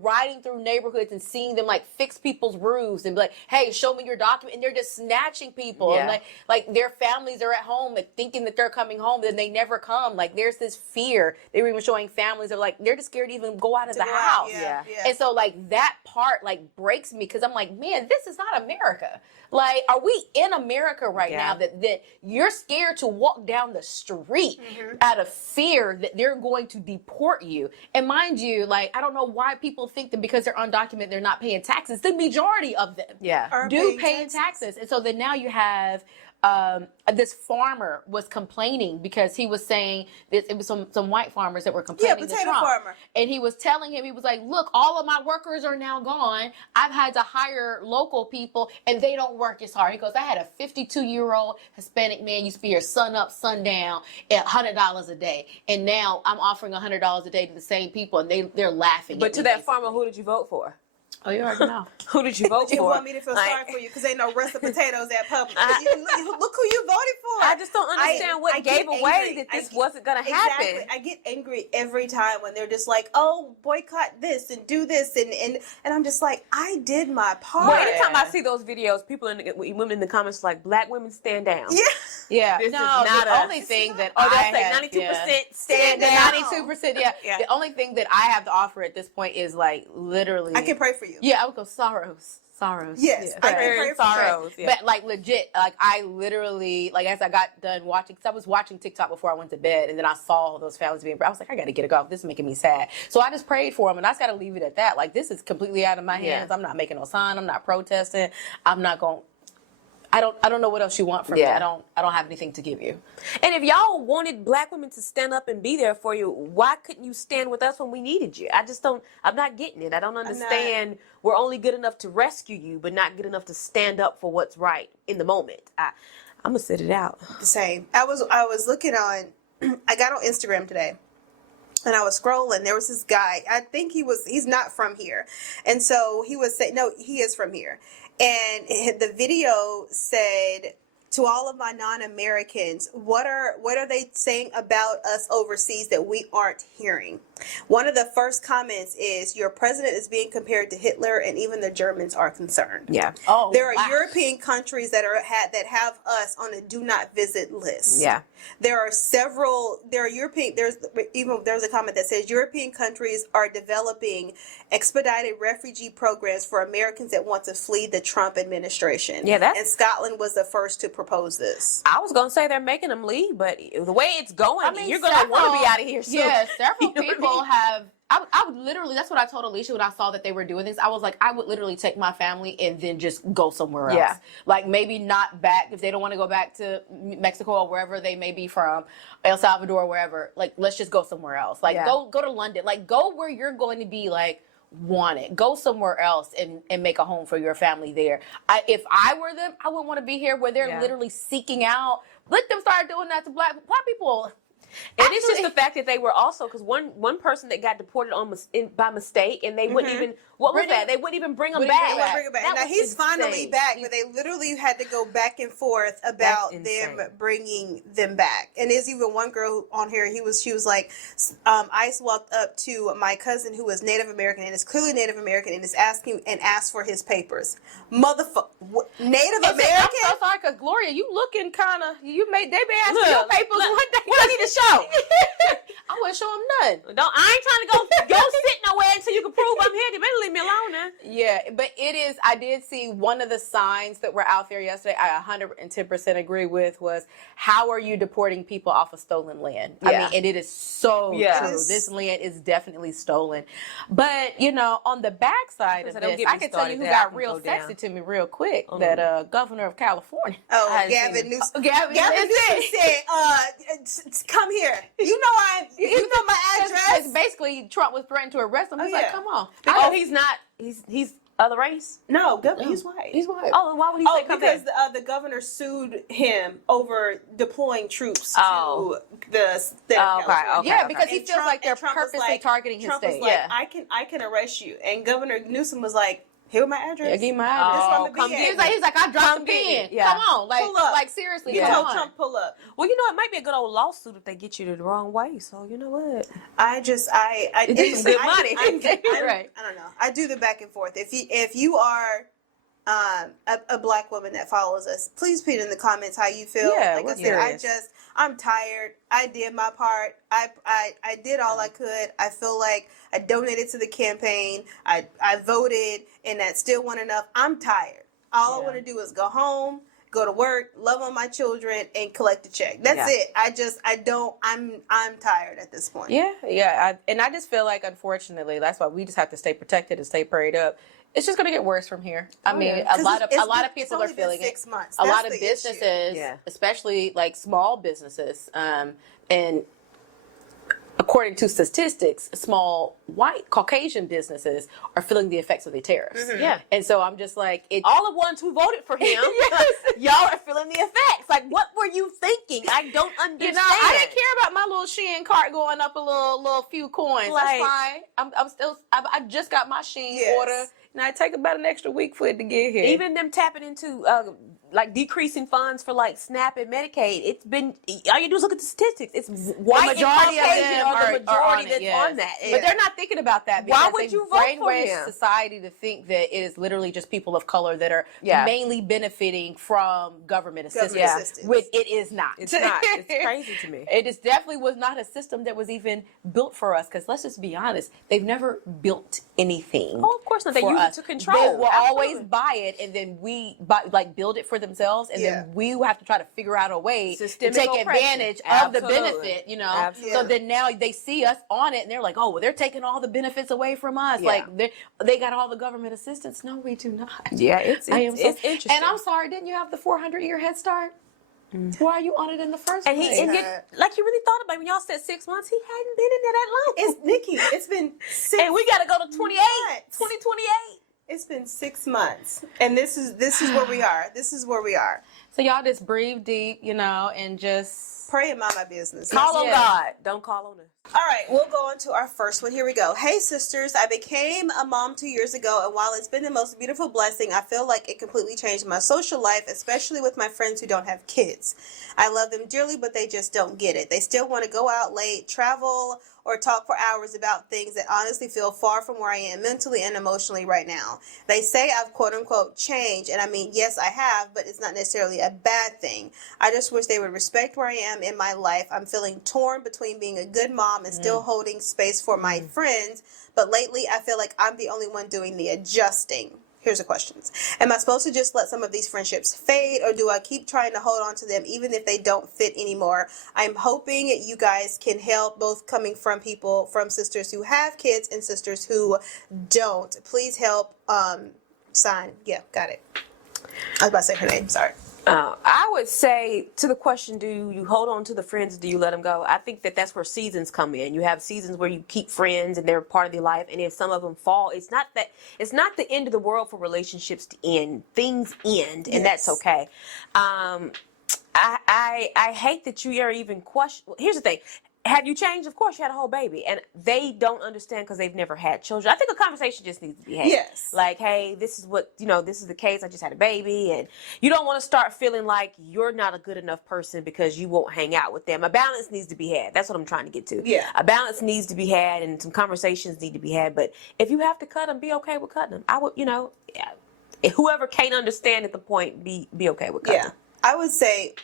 riding through neighborhoods and seeing them, like, fix people's roofs and be like, hey, show me your document. And they're just snatching people. Yeah. And, like, their families are at home and thinking that they're coming home, then they never come. Like, there's this fear. They were even showing families of, like, they're just scared to even go out of the house. Yeah. And so, like, that part, like, breaks me, because I'm like, man, this is not America. Like, are we in America right now that you're scared to walk down the street out of fear that they're going to deport you? And mind you, like, I don't know why people think that because they're undocumented, they're not paying taxes. The majority of them do pay taxes. And so then now you have this farmer was complaining because he was saying that it was some white farmers that were complaining. Yeah, potato farmer. And he was telling him, he was like, look, all of my workers are now gone. I've had to hire local people and they don't work as hard. He goes, I had a 52-year-old Hispanic man used to be here sun up, sun down at $100 a day. And now I'm offering $100 a day to the same people and they're laughing. But to that farmer, who did you vote for? Oh, you already know. Who did you vote for? You want me to feel sorry for you because ain't no russet potatoes at Publix. Look who you voted for. I just don't understand what gave away that this wasn't going to happen. Exactly. I get angry every time when they're just like, oh, boycott this and do this. And I'm just like, I did my part. Well, anytime I see those videos, people women in the comments like, black women stand down. Yeah. Yeah. This is not the only thing that they'll say 92% stand down. 92%, yeah. The only thing that I have to offer at this point is, like, literally. I can pray for you. Yeah, I would go sorrows. Yes, I can pray for sorrows. you. But, like, legit, like, I literally, like, as I got done watching, because I was watching TikTok before I went to bed, and then I saw those families being, I was like, I got to get it off. This is making me sad. So I just prayed for them, and I just got to leave it at that. Like, this is completely out of my hands. I'm not making no sign. I'm not protesting. I'm not going. I don't know what else you want from me. I don't have anything to give you. And if y'all wanted black women to stand up and be there for you, why couldn't you stand with us when we needed you? I'm not getting it. I don't understand. We're only good enough to rescue you, but not good enough to stand up for what's right in the moment. I'm gonna sit it out. The same. I was looking on, I got on Instagram today. And I was scrolling. There was this guy. I think he's not from here. And so he was saying, no, he is from here. And the video said, to all of my non-Americans, what are they saying about us overseas that we aren't hearing? One of the first comments is, your president is being compared to Hitler, and even the Germans are concerned. Yeah. Oh, there are European countries that have us on a do not visit list. Yeah. There are European, there's a comment that says European countries are developing expedited refugee programs for Americans that want to flee the Trump administration. Yeah, and Scotland was the first to propose this. I was going to say they're making them leave, but the way it's going, you're going to want to be out of here soon. Yeah, several people have. I would literally, that's what I told Alicia when I saw that they were doing this. I was like, I would literally take my family and then just go somewhere else. Yeah. Like, maybe not back, if they don't want to go back to Mexico or wherever they may be from, El Salvador or wherever, like, let's just go somewhere else. Like, go to London. Like, go where you're going to be, like, wanted. Go somewhere else and make a home for your family there. If I were them, I wouldn't want to be here where they're literally seeking out. Let them start doing that to black people. It is just the fact that they were also, because one person that got deported by mistake, and they wouldn't even, what was that? They wouldn't even bring him back. Now he's finally back, but they literally had to go back and forth about them bringing them back. And there's even one girl on here, she was like, ICE walked up to my cousin who was Native American and is clearly Native American and is asked for his papers. Native American? I'm so sorry, because Gloria, you looking kind of, they been asking your papers one day. What I need to show? I wouldn't show them none. I ain't trying to go sit nowhere until you can prove I'm here. You better leave me alone now. Yeah, but I did see one of the signs that were out there yesterday, I 110% agree with, was how are you deporting people off of stolen land? Yeah. I mean, and it is so true. This land is definitely stolen. But, on the backside of this, I can tell you who got real sexy to me real quick, that governor of California. Oh, Gavin Newsom. Gavin Newsom said, come here. You know my address. Basically, Trump was threatening to arrest him. He's like, come on. He's not. He's other race? No, he's white. He's white. Oh, why would he say come because the governor sued him over deploying troops to the state of California. Yeah, because he feels like they're purposely targeting his state. Was like, I can arrest you. And Governor Newsom was like, here my address. Yeah, give me my address. He's like, I dropped the pen. Yeah. Come on, pull up. Like seriously, come on. Trump pull up. Well, it might be a good old lawsuit if they get you the wrong way. So you know what? It's some good money. Right. I don't know. I do the back and forth. If you are a black woman that follows us, please put in the comments how you feel. Yeah, like I said, I'm tired. I did my part. I did all I could. I feel like I donated to the campaign. I voted, and that still wasn't enough. I'm tired. All I want to do is go home, go to work, love on my children, and collect a check. That's it. I'm tired at this point. Yeah. And I just feel like, unfortunately, that's why we just have to stay protected and stay prayed up. It's just going to get worse from here. I mean, a lot of people are feeling it. 6 months. A lot of businesses, especially like small businesses, and according to statistics, small white Caucasian businesses are feeling the effects of the tariffs. Mm-hmm. Yeah. And so I'm just like, all the ones who voted for him, y'all are feeling the effects. Like, what were you thinking? I don't understand. I didn't care about my little Shein cart going up a little few coins. That's fine. I just got my Shein order. Now it take about an extra week for it to get here. Even them tapping into decreasing funds for like SNAP and Medicaid. It's been all you do is look at the statistics. It's white the majority and of them are the majority that's on that. But they're not thinking about that because why would you vote for him? Society to think that it is literally just people of color that are mainly benefiting from government assistance. Which it is not. It's not. It's crazy to me. It definitely was not a system that was even built for us. Because let's just be honest, they've never built anything. Oh, of course not. They use it to control. They will always buy it, and then we build it for themselves, and then we have to try to figure out a way to take advantage of the benefit. Absolutely. So then now they see us on it, and they're like, "Oh, well, they're taking all the benefits away from us. Like they got all the government assistance." No, we do not. Yeah, it's interesting. And I'm sorry, didn't you have the 400-year head start? Why are you on it in the first place? And like you really thought about it, when y'all said 6 months, he hadn't been in there that long. It's Nikki. It's been 6 and we got to go to 2028. It's been 6 months, and this is where we are. This is where we are. So y'all just breathe deep, and just pray and mind my business. Call on God. Don't call on us. All right, we'll go on to our first one. Here we go. Hey, sisters. I became a mom 2 years ago, and while it's been the most beautiful blessing, I feel like it completely changed my social life, especially with my friends who don't have kids. I love them dearly, but they just don't get it. They still want to go out late, travel, or talk for hours about things that honestly feel far from where I am mentally and emotionally right now. They say I've quote-unquote changed, and I mean, yes, I have, but it's not necessarily a bad thing. I just wish they would respect where I am in my life. I'm feeling torn between being a good mom and still holding space for my friends, but lately I feel like I'm the only one doing the adjusting. Here's the questions. Am I supposed to just let some of these friendships fade, or do I keep trying to hold on to them even if they don't fit anymore? I'm hoping you guys can help, both coming from sisters who have kids and sisters who don't. Please help. Sign. Yeah, got it. I was about to say her name. Sorry. I would say to the question, do you hold on to the friends or do you let them go? I think that's where seasons come in. You have seasons where you keep friends and they're part of your life, and if some of them fall, it's not the end of the world for relationships to end. Things end, and that's okay. I hate that you are even question. Here's the thing. have you changed? Of course, you had a whole baby. And they don't understand because they've never had children. I think a conversation just needs to be had. Yes. Like, hey, this is what, this is the case. I just had a baby. And you don't want to start feeling like you're not a good enough person because you won't hang out with them. A balance needs to be had. That's what I'm trying to get to. Yeah. A balance needs to be had and some conversations need to be had. But if you have to cut them, be okay with cutting them. I would, whoever can't understand at the point, be okay with cutting them. I would say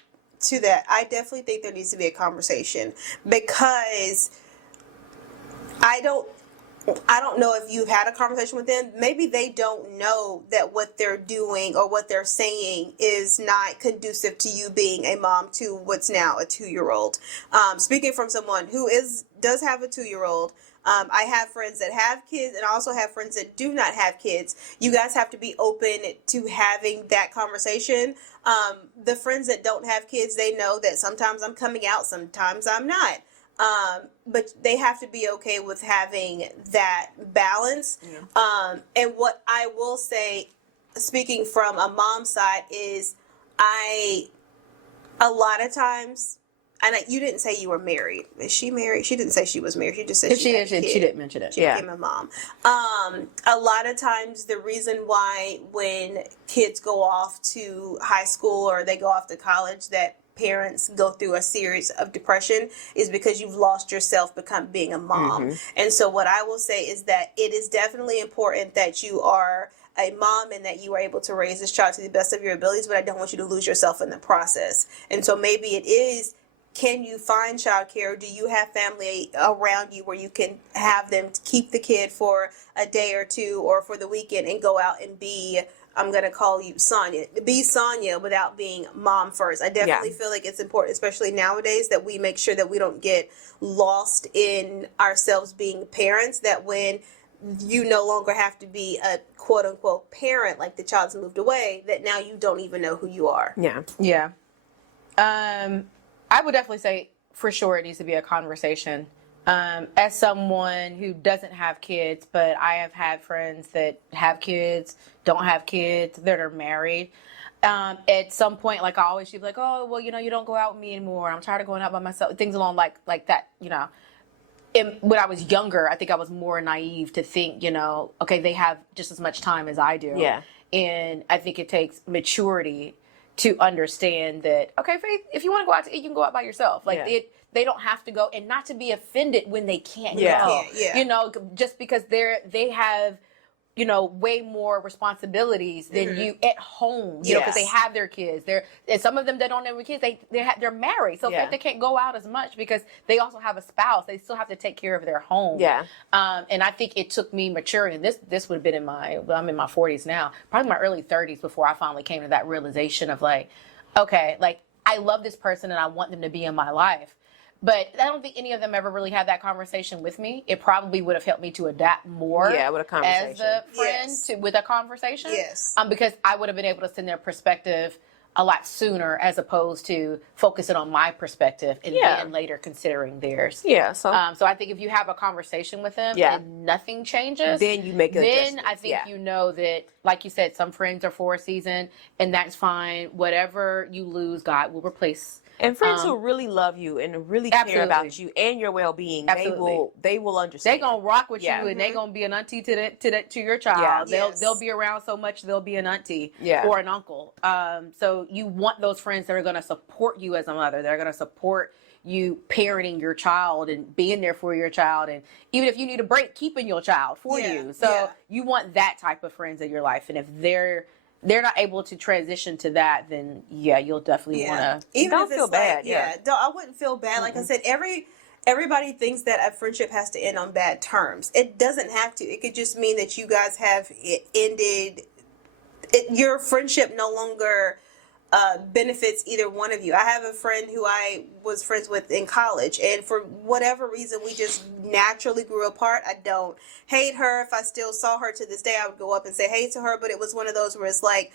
to that, I definitely think there needs to be a conversation because I don't know if you've had a conversation with them. Maybe they don't know that what they're doing or what they're saying is not conducive to you being a mom to what's now a 2-year-old. Speaking from someone who does have a 2-year-old, I have friends that have kids and I also have friends that do not have kids. You guys have to be open to having that conversation. The friends that don't have kids, they know that sometimes I'm coming out, sometimes I'm not. But they have to be okay with having that balance. Yeah. And what I will say, speaking from a mom's side, is a lot of times, and you didn't say you were married. Is she married? She didn't say she was married. She just said she had a kid. She didn't mention it. She became a mom. A lot of times the reason why when kids go off to high school or they go off to college that parents go through a series of depression is because you've lost yourself being a mom. Mm-hmm. And so what I will say is that it is definitely important that you are a mom and that you are able to raise this child to the best of your abilities, but I don't want you to lose yourself in the process. And so maybe it is, can you find childcare? Do you have family around you where you can have them keep the kid for a day or two or for the weekend and go out and be, I'm going to call you Sonia, be Sonia without being mom first. I definitely feel like it's important, especially nowadays, that we make sure that we don't get lost in ourselves being parents, that when you no longer have to be a quote unquote parent, like the child's moved away, that now you don't even know who you are. Yeah. Yeah. I would definitely say for sure it needs to be a conversation. As someone who doesn't have kids, but I have had friends that have kids, don't have kids, that are married. At some point, like I always, she'd be like, oh, well, you don't go out with me anymore. I'm tired of going out by myself. Things along like that, And when I was younger, I think I was more naive to think, okay, they have just as much time as I do. Yeah. And I think it takes maturity to understand that, okay, Faith, if you want to go out to eat, you can go out by yourself. They don't have to go, and not to be offended when they can't go. Yeah. Just because they have, way more responsibilities than you at home, because they have their kids. And some of them that don't have kids, they're married. So they can't go out as much because they also have a spouse. They still have to take care of their home. Yeah. And I think it took me maturing. And this would have been I'm in my 40s now, probably my early 30s before I finally came to that realization of like, okay, like I love this person and I want them to be in my life. But I don't think any of them ever really had that conversation with me. It probably would have helped me to adapt more with a conversation. As a friend with a conversation. Yes. Because I would have been able to send their perspective a lot sooner as opposed to focusing on my perspective and then later considering theirs. Yeah. So I think if you have a conversation with them and nothing changes, then you make an adjustment. Then I think you know that, like you said, some friends are for a season and that's fine. Whatever you lose, God will replace. And friends who really love you and really care about you and your well-being, they will understand. They're gonna rock with you, and they're gonna be an auntie to your child. Yeah. They'll be around so much they'll be an auntie or an uncle. So you want those friends that are gonna support you as a mother. They're gonna support you parenting your child and being there for your child, and even if you need a break, keeping your child for you. So you want that type of friends in your life, and if they're not able to transition to that, then you'll definitely want to. Even don't if feel it's bad. I wouldn't feel bad. Like I said, everybody thinks that a friendship has to end on bad terms. It doesn't have to. It could just mean that you guys have ended. Your friendship no longer benefits either one of you. I have a friend who I was friends with in college, and for whatever reason, we just naturally grew apart. I don't hate her. If I still saw her to this day, I would go up and say hey to her, but it was one of those where it's like,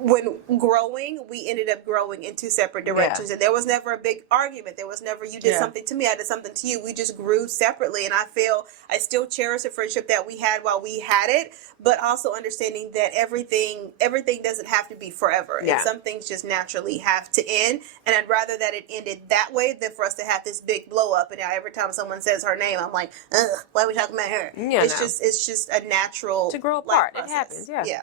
when growing, we ended up growing in two separate directions, and there was never a big argument. There was never, you did something to me, I did something to you. We just grew separately, and I feel I still cherish the friendship that we had while we had it, but also understanding that everything doesn't have to be forever, and some things just naturally have to end. And I'd rather that it ended that way than for us to have this big blow up. And now every time someone says her name, I'm like, ugh, why are we talking about her? It's just a natural to grow apart. It happens. Yeah.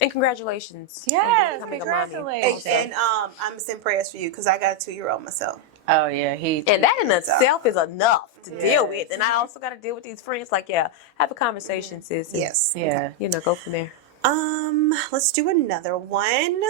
And congratulations. Yes, congratulations. And I'm sending prayers for you because I got a 2-year-old myself. Oh yeah, and that in itself is enough to deal with. And I also got to deal with these friends. Like, have a conversation, sis. And, yes. Yeah. Go from there. Let's do another one.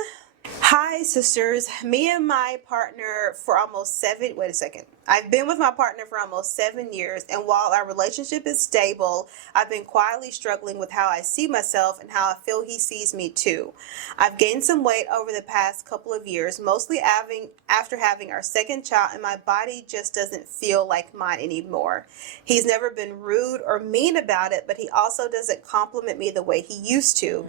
Hi, sisters. Me and my partner for almost 7. Wait a second. I've been with my partner for almost 7 years, and while our relationship is stable, I've been quietly struggling with how I see myself and how I feel he sees me too. I've gained some weight over the past couple of years, mostly after having our second child, and my body just doesn't feel like mine anymore. He's never been rude or mean about it, but he also doesn't compliment me the way he used to.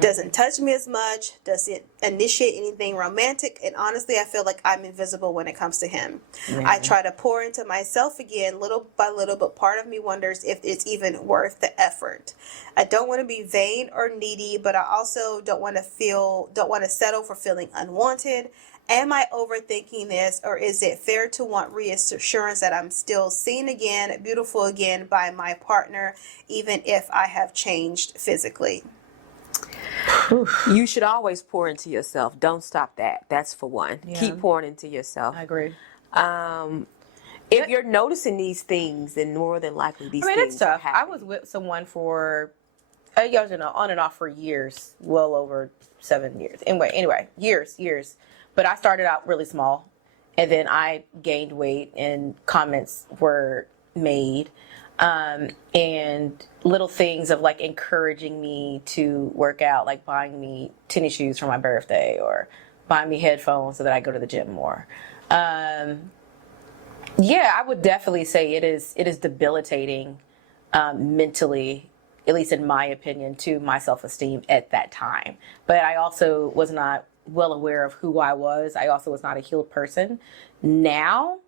Doesn't touch me as much, doesn't initiate anything romantic, and honestly, I feel like I'm invisible when it comes to him. I try to pour into myself again little by little, but part of me wonders if it's even worth the effort. I don't want to be vain or needy, but I also don't want to settle for feeling unwanted. Am I overthinking this, or is it fair to want reassurance that I'm still seen again, beautiful again by my partner, even if I have changed physically? You should always pour into yourself. Don't stop that. That's for one. Keep pouring into yourself. I agree. If you're noticing these things, then more than likely these things it's tough. are I was with someone for on and off for years, well over 7 years. Anyway, years. But I started out really small, and then I gained weight, and comments were made, and little things of like encouraging me to work out, like buying me tennis shoes for my birthday or buying me headphones so that I go to the gym more. I would definitely say it is debilitating mentally, at least in my opinion, to my self-esteem at that time. But I also was not well aware of who I was. I also was not a healed person. Now,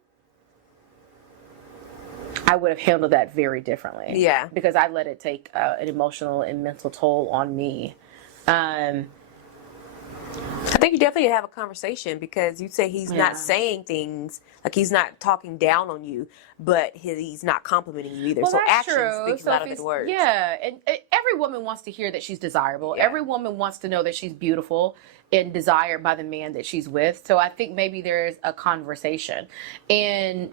I would have handled that very differently. Yeah. Because I let it take an emotional and mental toll on me. I think you definitely have a conversation, because you say he's not saying things, like he's not talking down on you, but he's not complimenting you either. Well, so that's action true. speaks louder than words. Yeah, and every woman wants to hear that she's desirable. Yeah. Every woman wants to know that she's beautiful and desired by the man that she's with. So I think maybe there's a conversation. And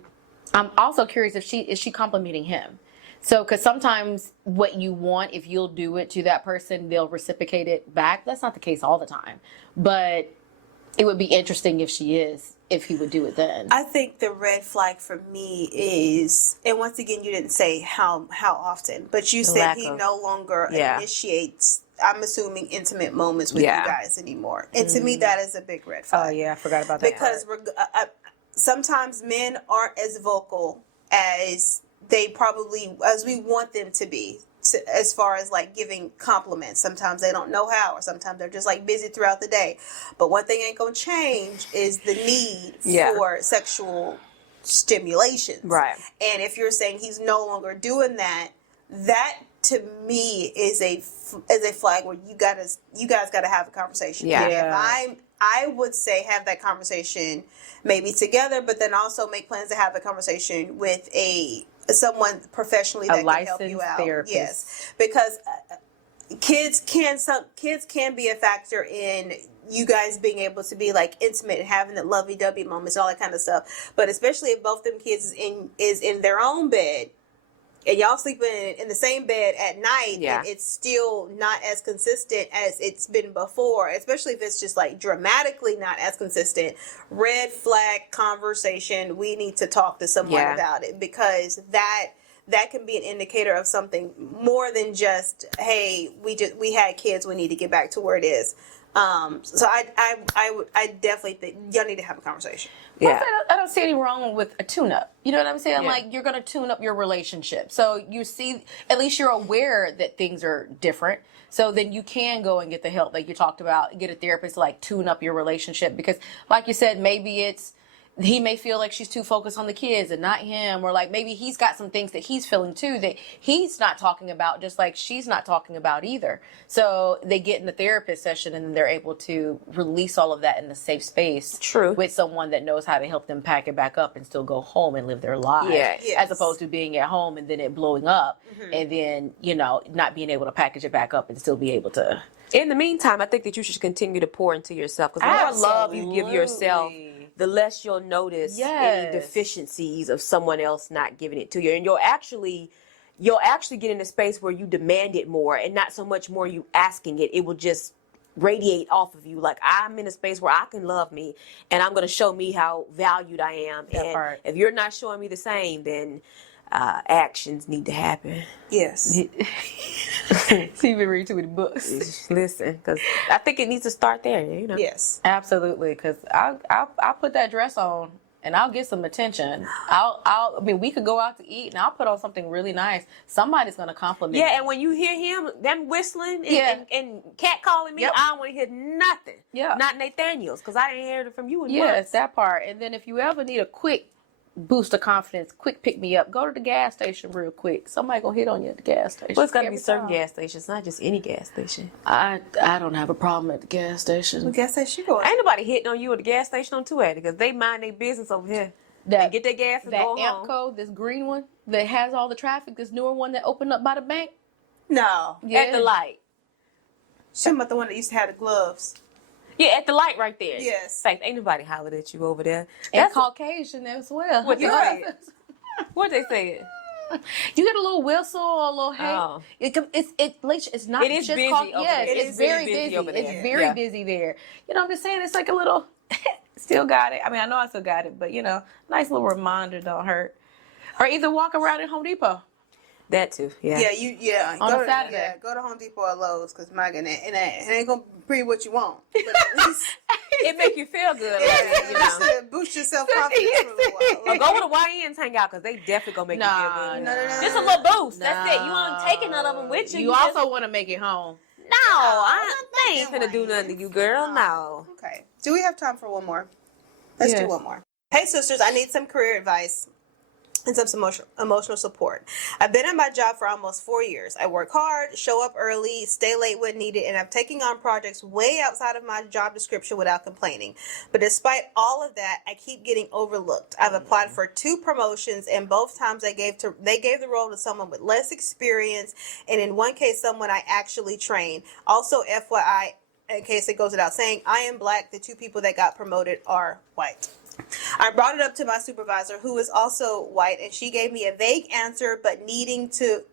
I'm also curious if is she complimenting him? So, because sometimes what you want, if you'll do it to that person, they'll reciprocate it back. That's not the case all the time. But it would be interesting if he would do it then. I think the red flag for me is, and once again, you didn't say how often, but you said he no longer initiates, I'm assuming, intimate moments with you guys anymore. And to me, that is a big red flag. Oh, yeah, I forgot about that. Because sometimes men aren't as vocal as we want them to be, as far as like giving compliments. Sometimes they don't know how, or sometimes they're just like busy throughout the day. But one thing ain't gonna change is the need for sexual stimulation. Right. And if you're saying he's no longer doing that, that to me is a flag where you guys gotta have a conversation. Yeah. If I would say have that conversation maybe together, but then also make plans to have the conversation with someone professionally that can help you out. Therapist. Yes, because kids can be a factor in you guys being able to be like intimate and having that lovey-dovey moments, all that kind of stuff. But especially if both them kids is in their own bed, and y'all sleeping in the same bed at night, and it's still not as consistent as it's been before, especially if it's just like dramatically not as consistent. Red flag conversation. We need to talk to someone about it, because that can be an indicator of something more than just, hey, we had kids, we need to get back to where it is. So I definitely think y'all need to have a conversation. Yeah. I don't see anything wrong with a tune-up. You know what I'm saying? Yeah. Like, you're going to tune up your relationship. So you see, at least you're aware that things are different. So then you can go and get the help that you talked about, get a therapist to like tune up your relationship. Because like you said, maybe he may feel like she's too focused on the kids and not him, or like maybe he's got some things that he's feeling too that he's not talking about, just like she's not talking about either. So they get in the therapist session and then they're able to release all of that in a safe space. True. With someone that knows how to help them pack it back up and still go home and live their lives. Yeah. Yes. As opposed to being at home and then it blowing up and then, not being able to package it back up and still be able to. In the meantime, I think that you should continue to pour into yourself, because the more love you give yourself, the less you'll notice any deficiencies of someone else not giving it to you. And you'll actually get in a space where you demand it more, and not so much more you asking it. It will just radiate off of you. Like, I'm in a space where I can love me, and I'm going to show me how valued I am. If you're not showing me the same, then actions need to happen. Yes. So you've been reading too many books. Listen, because I think it needs to start there. Yes. Absolutely, because I'll put that dress on and I'll get some attention. I mean, we could go out to eat and I'll put on something really nice. Somebody's gonna compliment me. Yeah, and when you hear them whistling and cat calling me, I don't want to hear nothing. Yeah. Not Nathaniel's, because I didn't hear it from you in Yes, months. that part. And then if you ever need a quick boost of confidence, quick pick me up, go to the gas station real quick. Somebody gonna hit on you at the gas station. Well, it's got to be Every certain time. gas stations, not just any gas station. I don't have a problem at the gas station. What gas station you going? Ain't nobody hitting on you at the gas station on 280, because they mind their business over here. That Get their gas and that go home. Ampco, this green one that has all the traffic, this newer one that opened up by the bank. No. Yeah. At the light. She about the one that used to have the gloves. Yeah, at the light right there. Yes. Fact, ain't nobody hollered at you over there. And That's Caucasian as well. what they You're right. said. What they said. You get a little whistle or a little hey. Oh. It's not It is just busy called, over yes, there. It it's is very really busy over there. It's very Yeah. busy there. I'm just saying, it's like a little still got it. I mean, I know I still got it, but nice little reminder, don't hurt. Or either walk around at Home Depot. That too. Yeah. Yeah. On go a Saturday. go to Home Depot or Lowe's, because my goodness, it ain't gonna be what you want, but at least It make you feel good. just to boost your self confidence for a little while. Or go with the YNs hang out, because they definitely gonna make you feel good. No. Just a little boost. That's it. You ain't taking none of them with you. You also want to make it home. They ain't finna do nothing to you, girl. No. Okay. Do we have time for one more? Let's do Yes. one more. Hey, sisters, I need some career advice and some emotional support. I've been in my job for almost 4 years. I work hard, show up early, stay late when needed, and I'm taking on projects way outside of my job description without complaining. But despite all of that, I keep getting overlooked. I've applied for 2 promotions, and both times they gave the role to someone with less experience, and in one case, someone I actually trained. Also, FYI, in case it goes without saying, I am Black. The 2 people that got promoted are white. I brought it up to my supervisor, who is also white, and she gave me a vague answer about needing to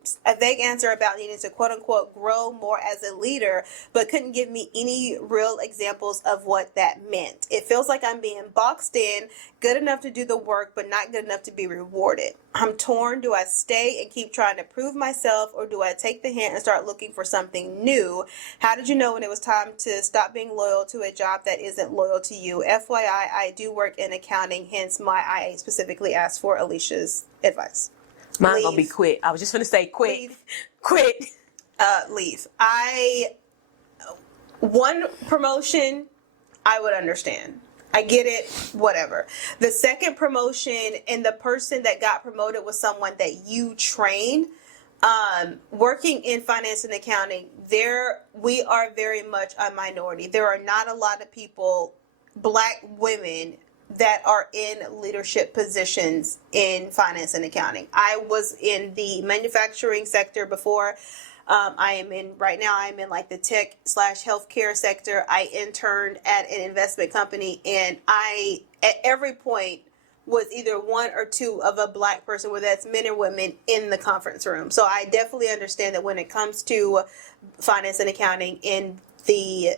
quote unquote grow more as a leader, but couldn't give me any real examples of what that meant. It feels like I'm being boxed in, good enough to do the work, but not good enough to be rewarded. I'm torn. Do I stay and keep trying to prove myself, or do I take the hint and start looking for something new? How did you know when it was time to stop being loyal to a job that isn't loyal to you? FYI, I do work in accounting, hence my IA specifically asked for Alicia's advice. Mine's gonna be quit. I was just gonna say quit. Leave. Quit. Leave. One promotion, I would understand. I get it, whatever. The second promotion, and the person that got promoted was someone that you trained. Working in finance and accounting, we are very much a minority. There are not a lot of people, Black women, that are in leadership positions in finance and accounting. I was in the manufacturing sector before. Right now I'm in like the tech / healthcare sector. I interned at an investment company, and I, at every point, was either one or two of a Black person, whether that's men or women, in the conference room. So I definitely understand that when it comes to finance and accounting in the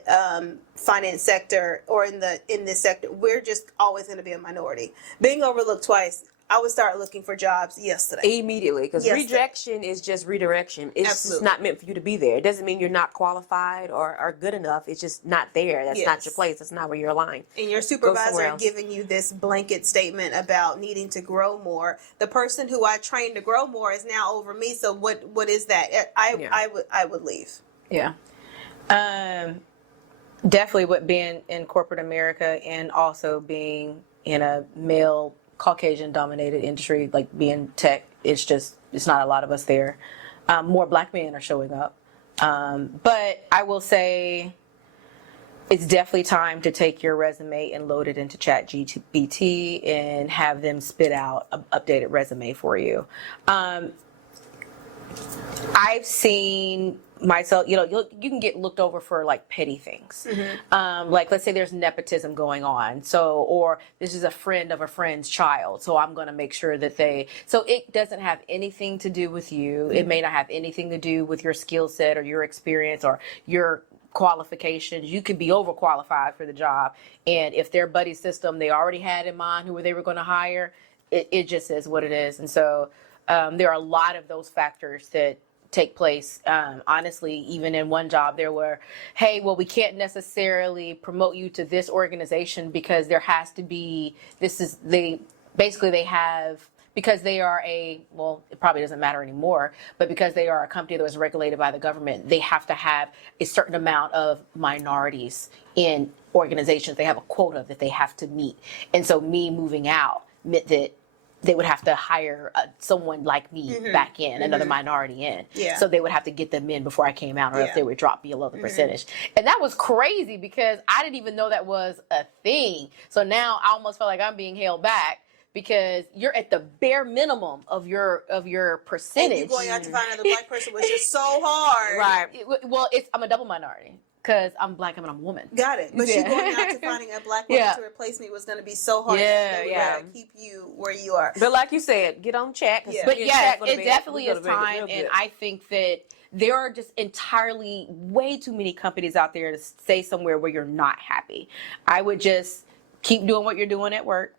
finance sector or in this sector, we're just always going to be a minority. Being overlooked twice, I would start looking for jobs yesterday. Immediately, because rejection is just redirection. It's just not meant for you to be there. It doesn't mean you're not qualified or good enough. It's just not there. That's not your place. That's not where you're aligned. And your supervisor giving you this blanket statement about needing to grow more. The person who I trained to grow more is now over me. So what is that? I would leave. Yeah. Definitely what being in corporate America and also being in a male Caucasian dominated industry, like being tech, it's not a lot of us there. More black men are showing up. But I will say it's definitely time to take your resume and load it into ChatGPT and have them spit out an updated resume for you. I've seen myself, you can get looked over for like petty things. Like let's say there's nepotism going on. So, or this is a friend of a friend's child. So I'm going to make sure that so it doesn't have anything to do with you. It may not have anything to do with your skill set or your experience or your qualifications. You could be overqualified for the job. And if their buddy system they already had in mind who they were going to hire, it just is what it is. And so there are a lot of those factors that take place. Honestly, even in one job there were, hey, well, we can't necessarily promote you to this organization because there has to be, because they are it probably doesn't matter anymore, but because they are a company that was regulated by the government, they have to have a certain amount of minorities in organizations. They have a quota that they have to meet. And so me moving out meant that they would have to hire someone like me back in, another minority in. Yeah. So they would have to get them in before I came out, or else they would drop below the percentage. And that was crazy because I didn't even know that was a thing. So now I almost feel like I'm being held back because you're at the bare minimum of your percentage. And you going out to find another black person was just so hard. Right. Well, I'm a double minority. Because I'm black and I'm a woman. Got it. But you going out to finding a black woman to replace me was going to be so hard. To keep you where you are. But like you said, get on chat. But it definitely is time. And I think that there are just entirely way too many companies out there to stay somewhere where you're not happy. I would just keep doing what you're doing at work.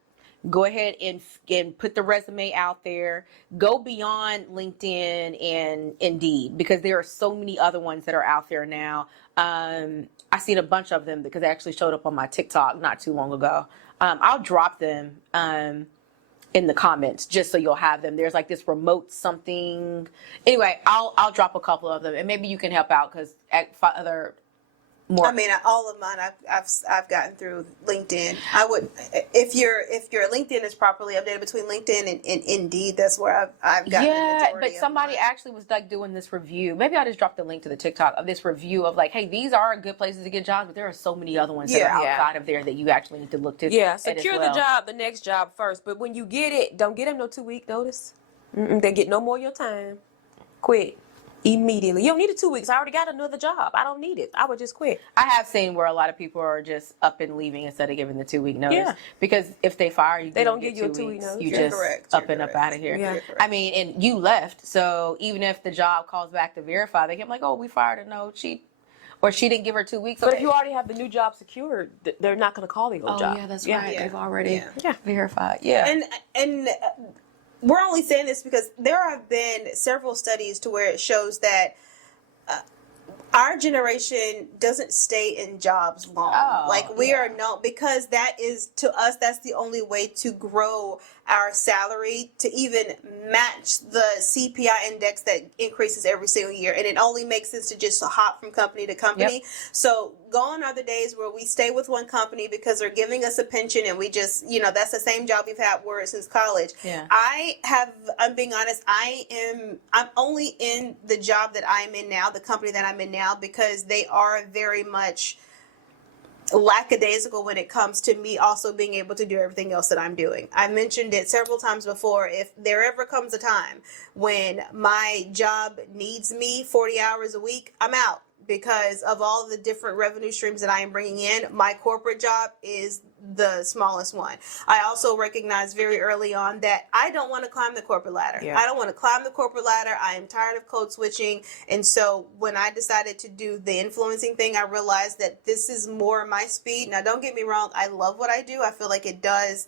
Go ahead and put the resume out there. Go beyond LinkedIn and Indeed because there are so many other ones that are out there now. I seen a bunch of them because they actually showed up on my TikTok not too long ago. I'll drop them in the comments just so you'll have them. There's like this remote something. Anyway, I'll drop a couple of them and maybe you can help out because other more. I mean, all of mine I've gotten through LinkedIn. I would if your LinkedIn is properly updated between LinkedIn and Indeed. That's where I've gotten. Yeah, but somebody actually was like doing this review. Maybe I'll just drop the link to the TikTok of this review of like, hey, these are good places to get jobs, but there are so many other ones that are outside of there that you actually need to look to. Yeah, secure the job, the next job first. But when you get it, don't get them no 2-week notice. They get no more of your time. Quit. Immediately. You don't need it 2 weeks. I already got another job. I don't need it. I would just quit. I have seen where a lot of people are just up and leaving instead of giving the 2-week notice. Yeah. Because if they fire you, they don't give you a 2-week notice. You just up and up out of here. Yeah. I mean, and you left. So even if the job calls back to verify, they can be like, oh, we fired her. No, she didn't give her 2 weeks. But if you already have the new job secured, they're not going to call the old job. Oh, yeah, that's right. They've already verified. Yeah. And we're only saying this because there have been several studies to where it shows that our generation doesn't stay in jobs long. We are known because that is, to us, that's the only way to grow our salary to even match the CPI index that increases every single year. And it only makes sense to just hop from company to company. Yep. So gone are the days where we stay with one company because they're giving us a pension and we just, that's the same job we've had since college. Yeah. I'm being honest, I'm only in the job that I'm in now, the company that I'm in now, because they are very much lackadaisical when it comes to me also being able to do everything else that I'm doing. I mentioned it several times before. If there ever comes a time when my job needs me 40 hours a week, I'm out because of all the different revenue streams that I am bringing in. My corporate job is the smallest one. I also recognized very early on that I don't want to climb the corporate ladder. Yeah. I don't want to climb the corporate ladder. I am tired of code switching. And so when I decided to do the influencing thing, I realized that this is more my speed. Now, don't get me wrong. I love what I do. I feel like it does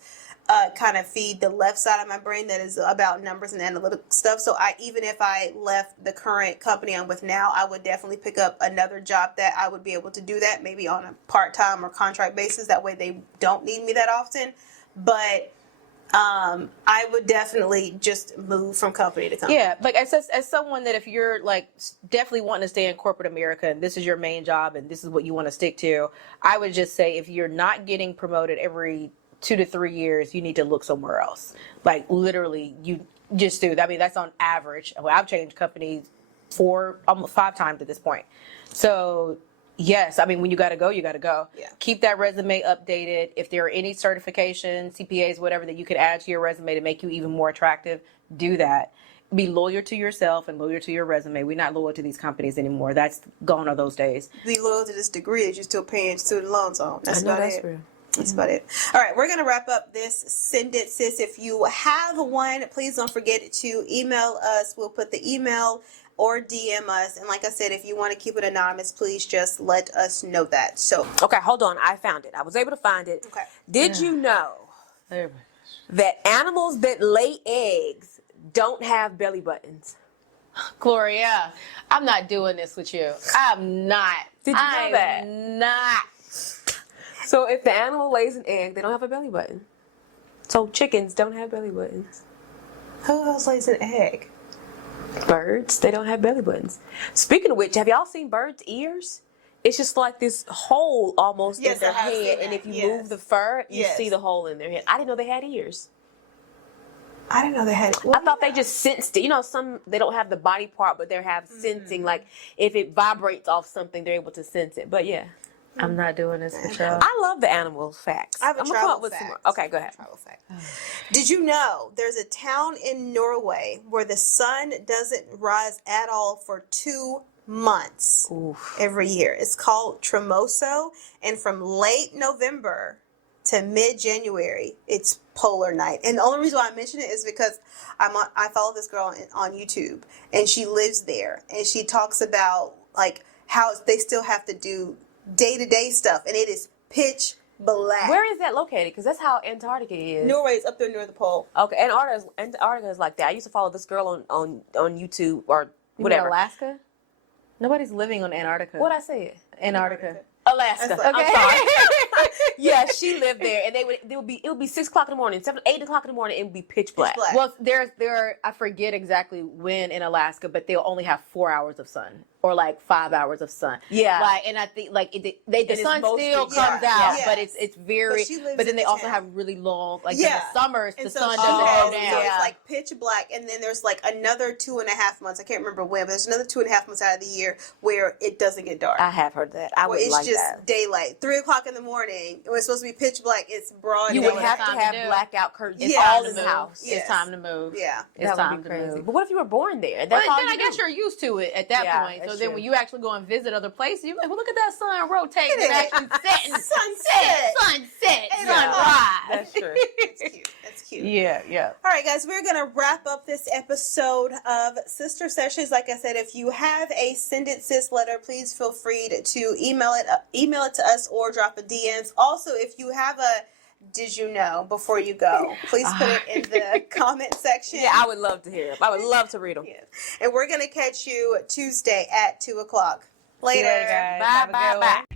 kind of feed the left side of my brain that is about numbers and analytical stuff. So even if I left the current company I'm with now, I would definitely pick up another job that I would be able to do that, maybe on a part-time or contract basis. That way they don't need me that often. But I would definitely just move from company to company. Yeah, like as someone that if you're like definitely wanting to stay in corporate America and this is your main job and this is what you want to stick to, I would just say if you're not getting promoted every 2 to 3 years, you need to look somewhere else. Like literally, you just do. I mean, that's on average. Well, I've changed companies 5 times at this point. So yes, I mean, when you got to go, you got to go. Yeah. Keep that resume updated. If there are any certifications, CPAs, whatever that you could add to your resume to make you even more attractive, do that. Be loyal to yourself and loyal to your resume. We're not loyal to these companies anymore. That's gone are those days. Be loyal to this degree that you're still paying student loans on. That's about it. Real. That's about it. All right, we're going to wrap up this Send It Sis. If you have one, please don't forget to email us. We'll put the email or DM us. And like I said, if you want to keep it anonymous, please just let us know that. So, Okay, hold on. I found it. I was able to find it. Okay. Did you know that animals that lay eggs don't have belly buttons? Gloria, I'm not doing this with you. I'm not. Did you know that? I'm not. So if the animal lays an egg, they don't have a belly button. So chickens don't have belly buttons. who else lays an egg? Birds, they don't have belly buttons. Speaking of which, have y'all seen birds' ears? It's just like this hole almost Yes, in their I have seen head, that. and if you Yes. move the fur, you Yes. see the hole in their head. I didn't know they had ears. I didn't know they had. I thought they just sensed it. You know, some they don't have the body part, but they have sensing. Like if it vibrates off something, they're able to sense it. But yeah, I'm not doing this with y'all. I love the animal facts. I have a I'm gonna travel come up with fact. some more. Okay, go ahead. Travel fact. Did you know there's a town in Norway where the sun doesn't rise at all for 2 months Oof. every year? It's called Tremoso, and from late November to mid-January, it's polar night. And the only reason why I mention it is because I follow this girl on YouTube, and she lives there, and she talks about like how they still have to do day-to-day stuff, and it is pitch black. Where is that located? Because that's how Antarctica is. Norway is up there near the pole. Okay, Antarctica is like that. I used to follow this girl on YouTube or You mean whatever. Alaska? Nobody's living on Antarctica. What I said? Antarctica. Alaska. That's like- I'm sorry. Yeah, she lived there, and it would be 6 o'clock in the morning, 8 o'clock in the morning. It would be pitch black. black. Well, there are, I forget exactly when in Alaska, but they'll only have 4 hours of sun or like 5 hours of sun. Yeah. Like, and I think like the it's sun mostly- still comes yeah, out, yeah. but it's very. But she lives But then in they the also town. have really long, like Yeah. in the summers, And the so sun she doesn't has- go So down. it's like pitch black, and then there's like another 2.5 months. I can't remember when, but there's another 2.5 months out of the year where it doesn't get dark. I have heard that. I Where would it's like just that. daylight. 3 o'clock in the morning. When it's supposed to be pitch black, it's broad. You know would what have it's to time to have do? blackout curtains It's Yeah. time all to in the move. house. Yes. It's time to move. Yeah. It's That time would be to crazy. move. But what if you were born there? Well, That's all then you I guess do. you're used to it at that Yeah, point. So that's then true. when you actually go and visit other places, you're like, well, look at that sun rotating and Look at actually it. setting. Sunset. Sunset. Eight Sunrise. That's true. That's cute. That's cute. Yeah. All right, guys, we're going to wrap up this episode of Sister Sessions. Like I said, if you have a Send It Sis letter, please feel free to email it to us or drop a DMs. Also, if you have a Did You Know before you go, please put it in the comment section. Yeah, I would love to hear them. I would love to read them. Yeah. And we're going to catch you Tuesday at 2 o'clock. Later. See you later, guys. Bye, Have a bye, good bye. one.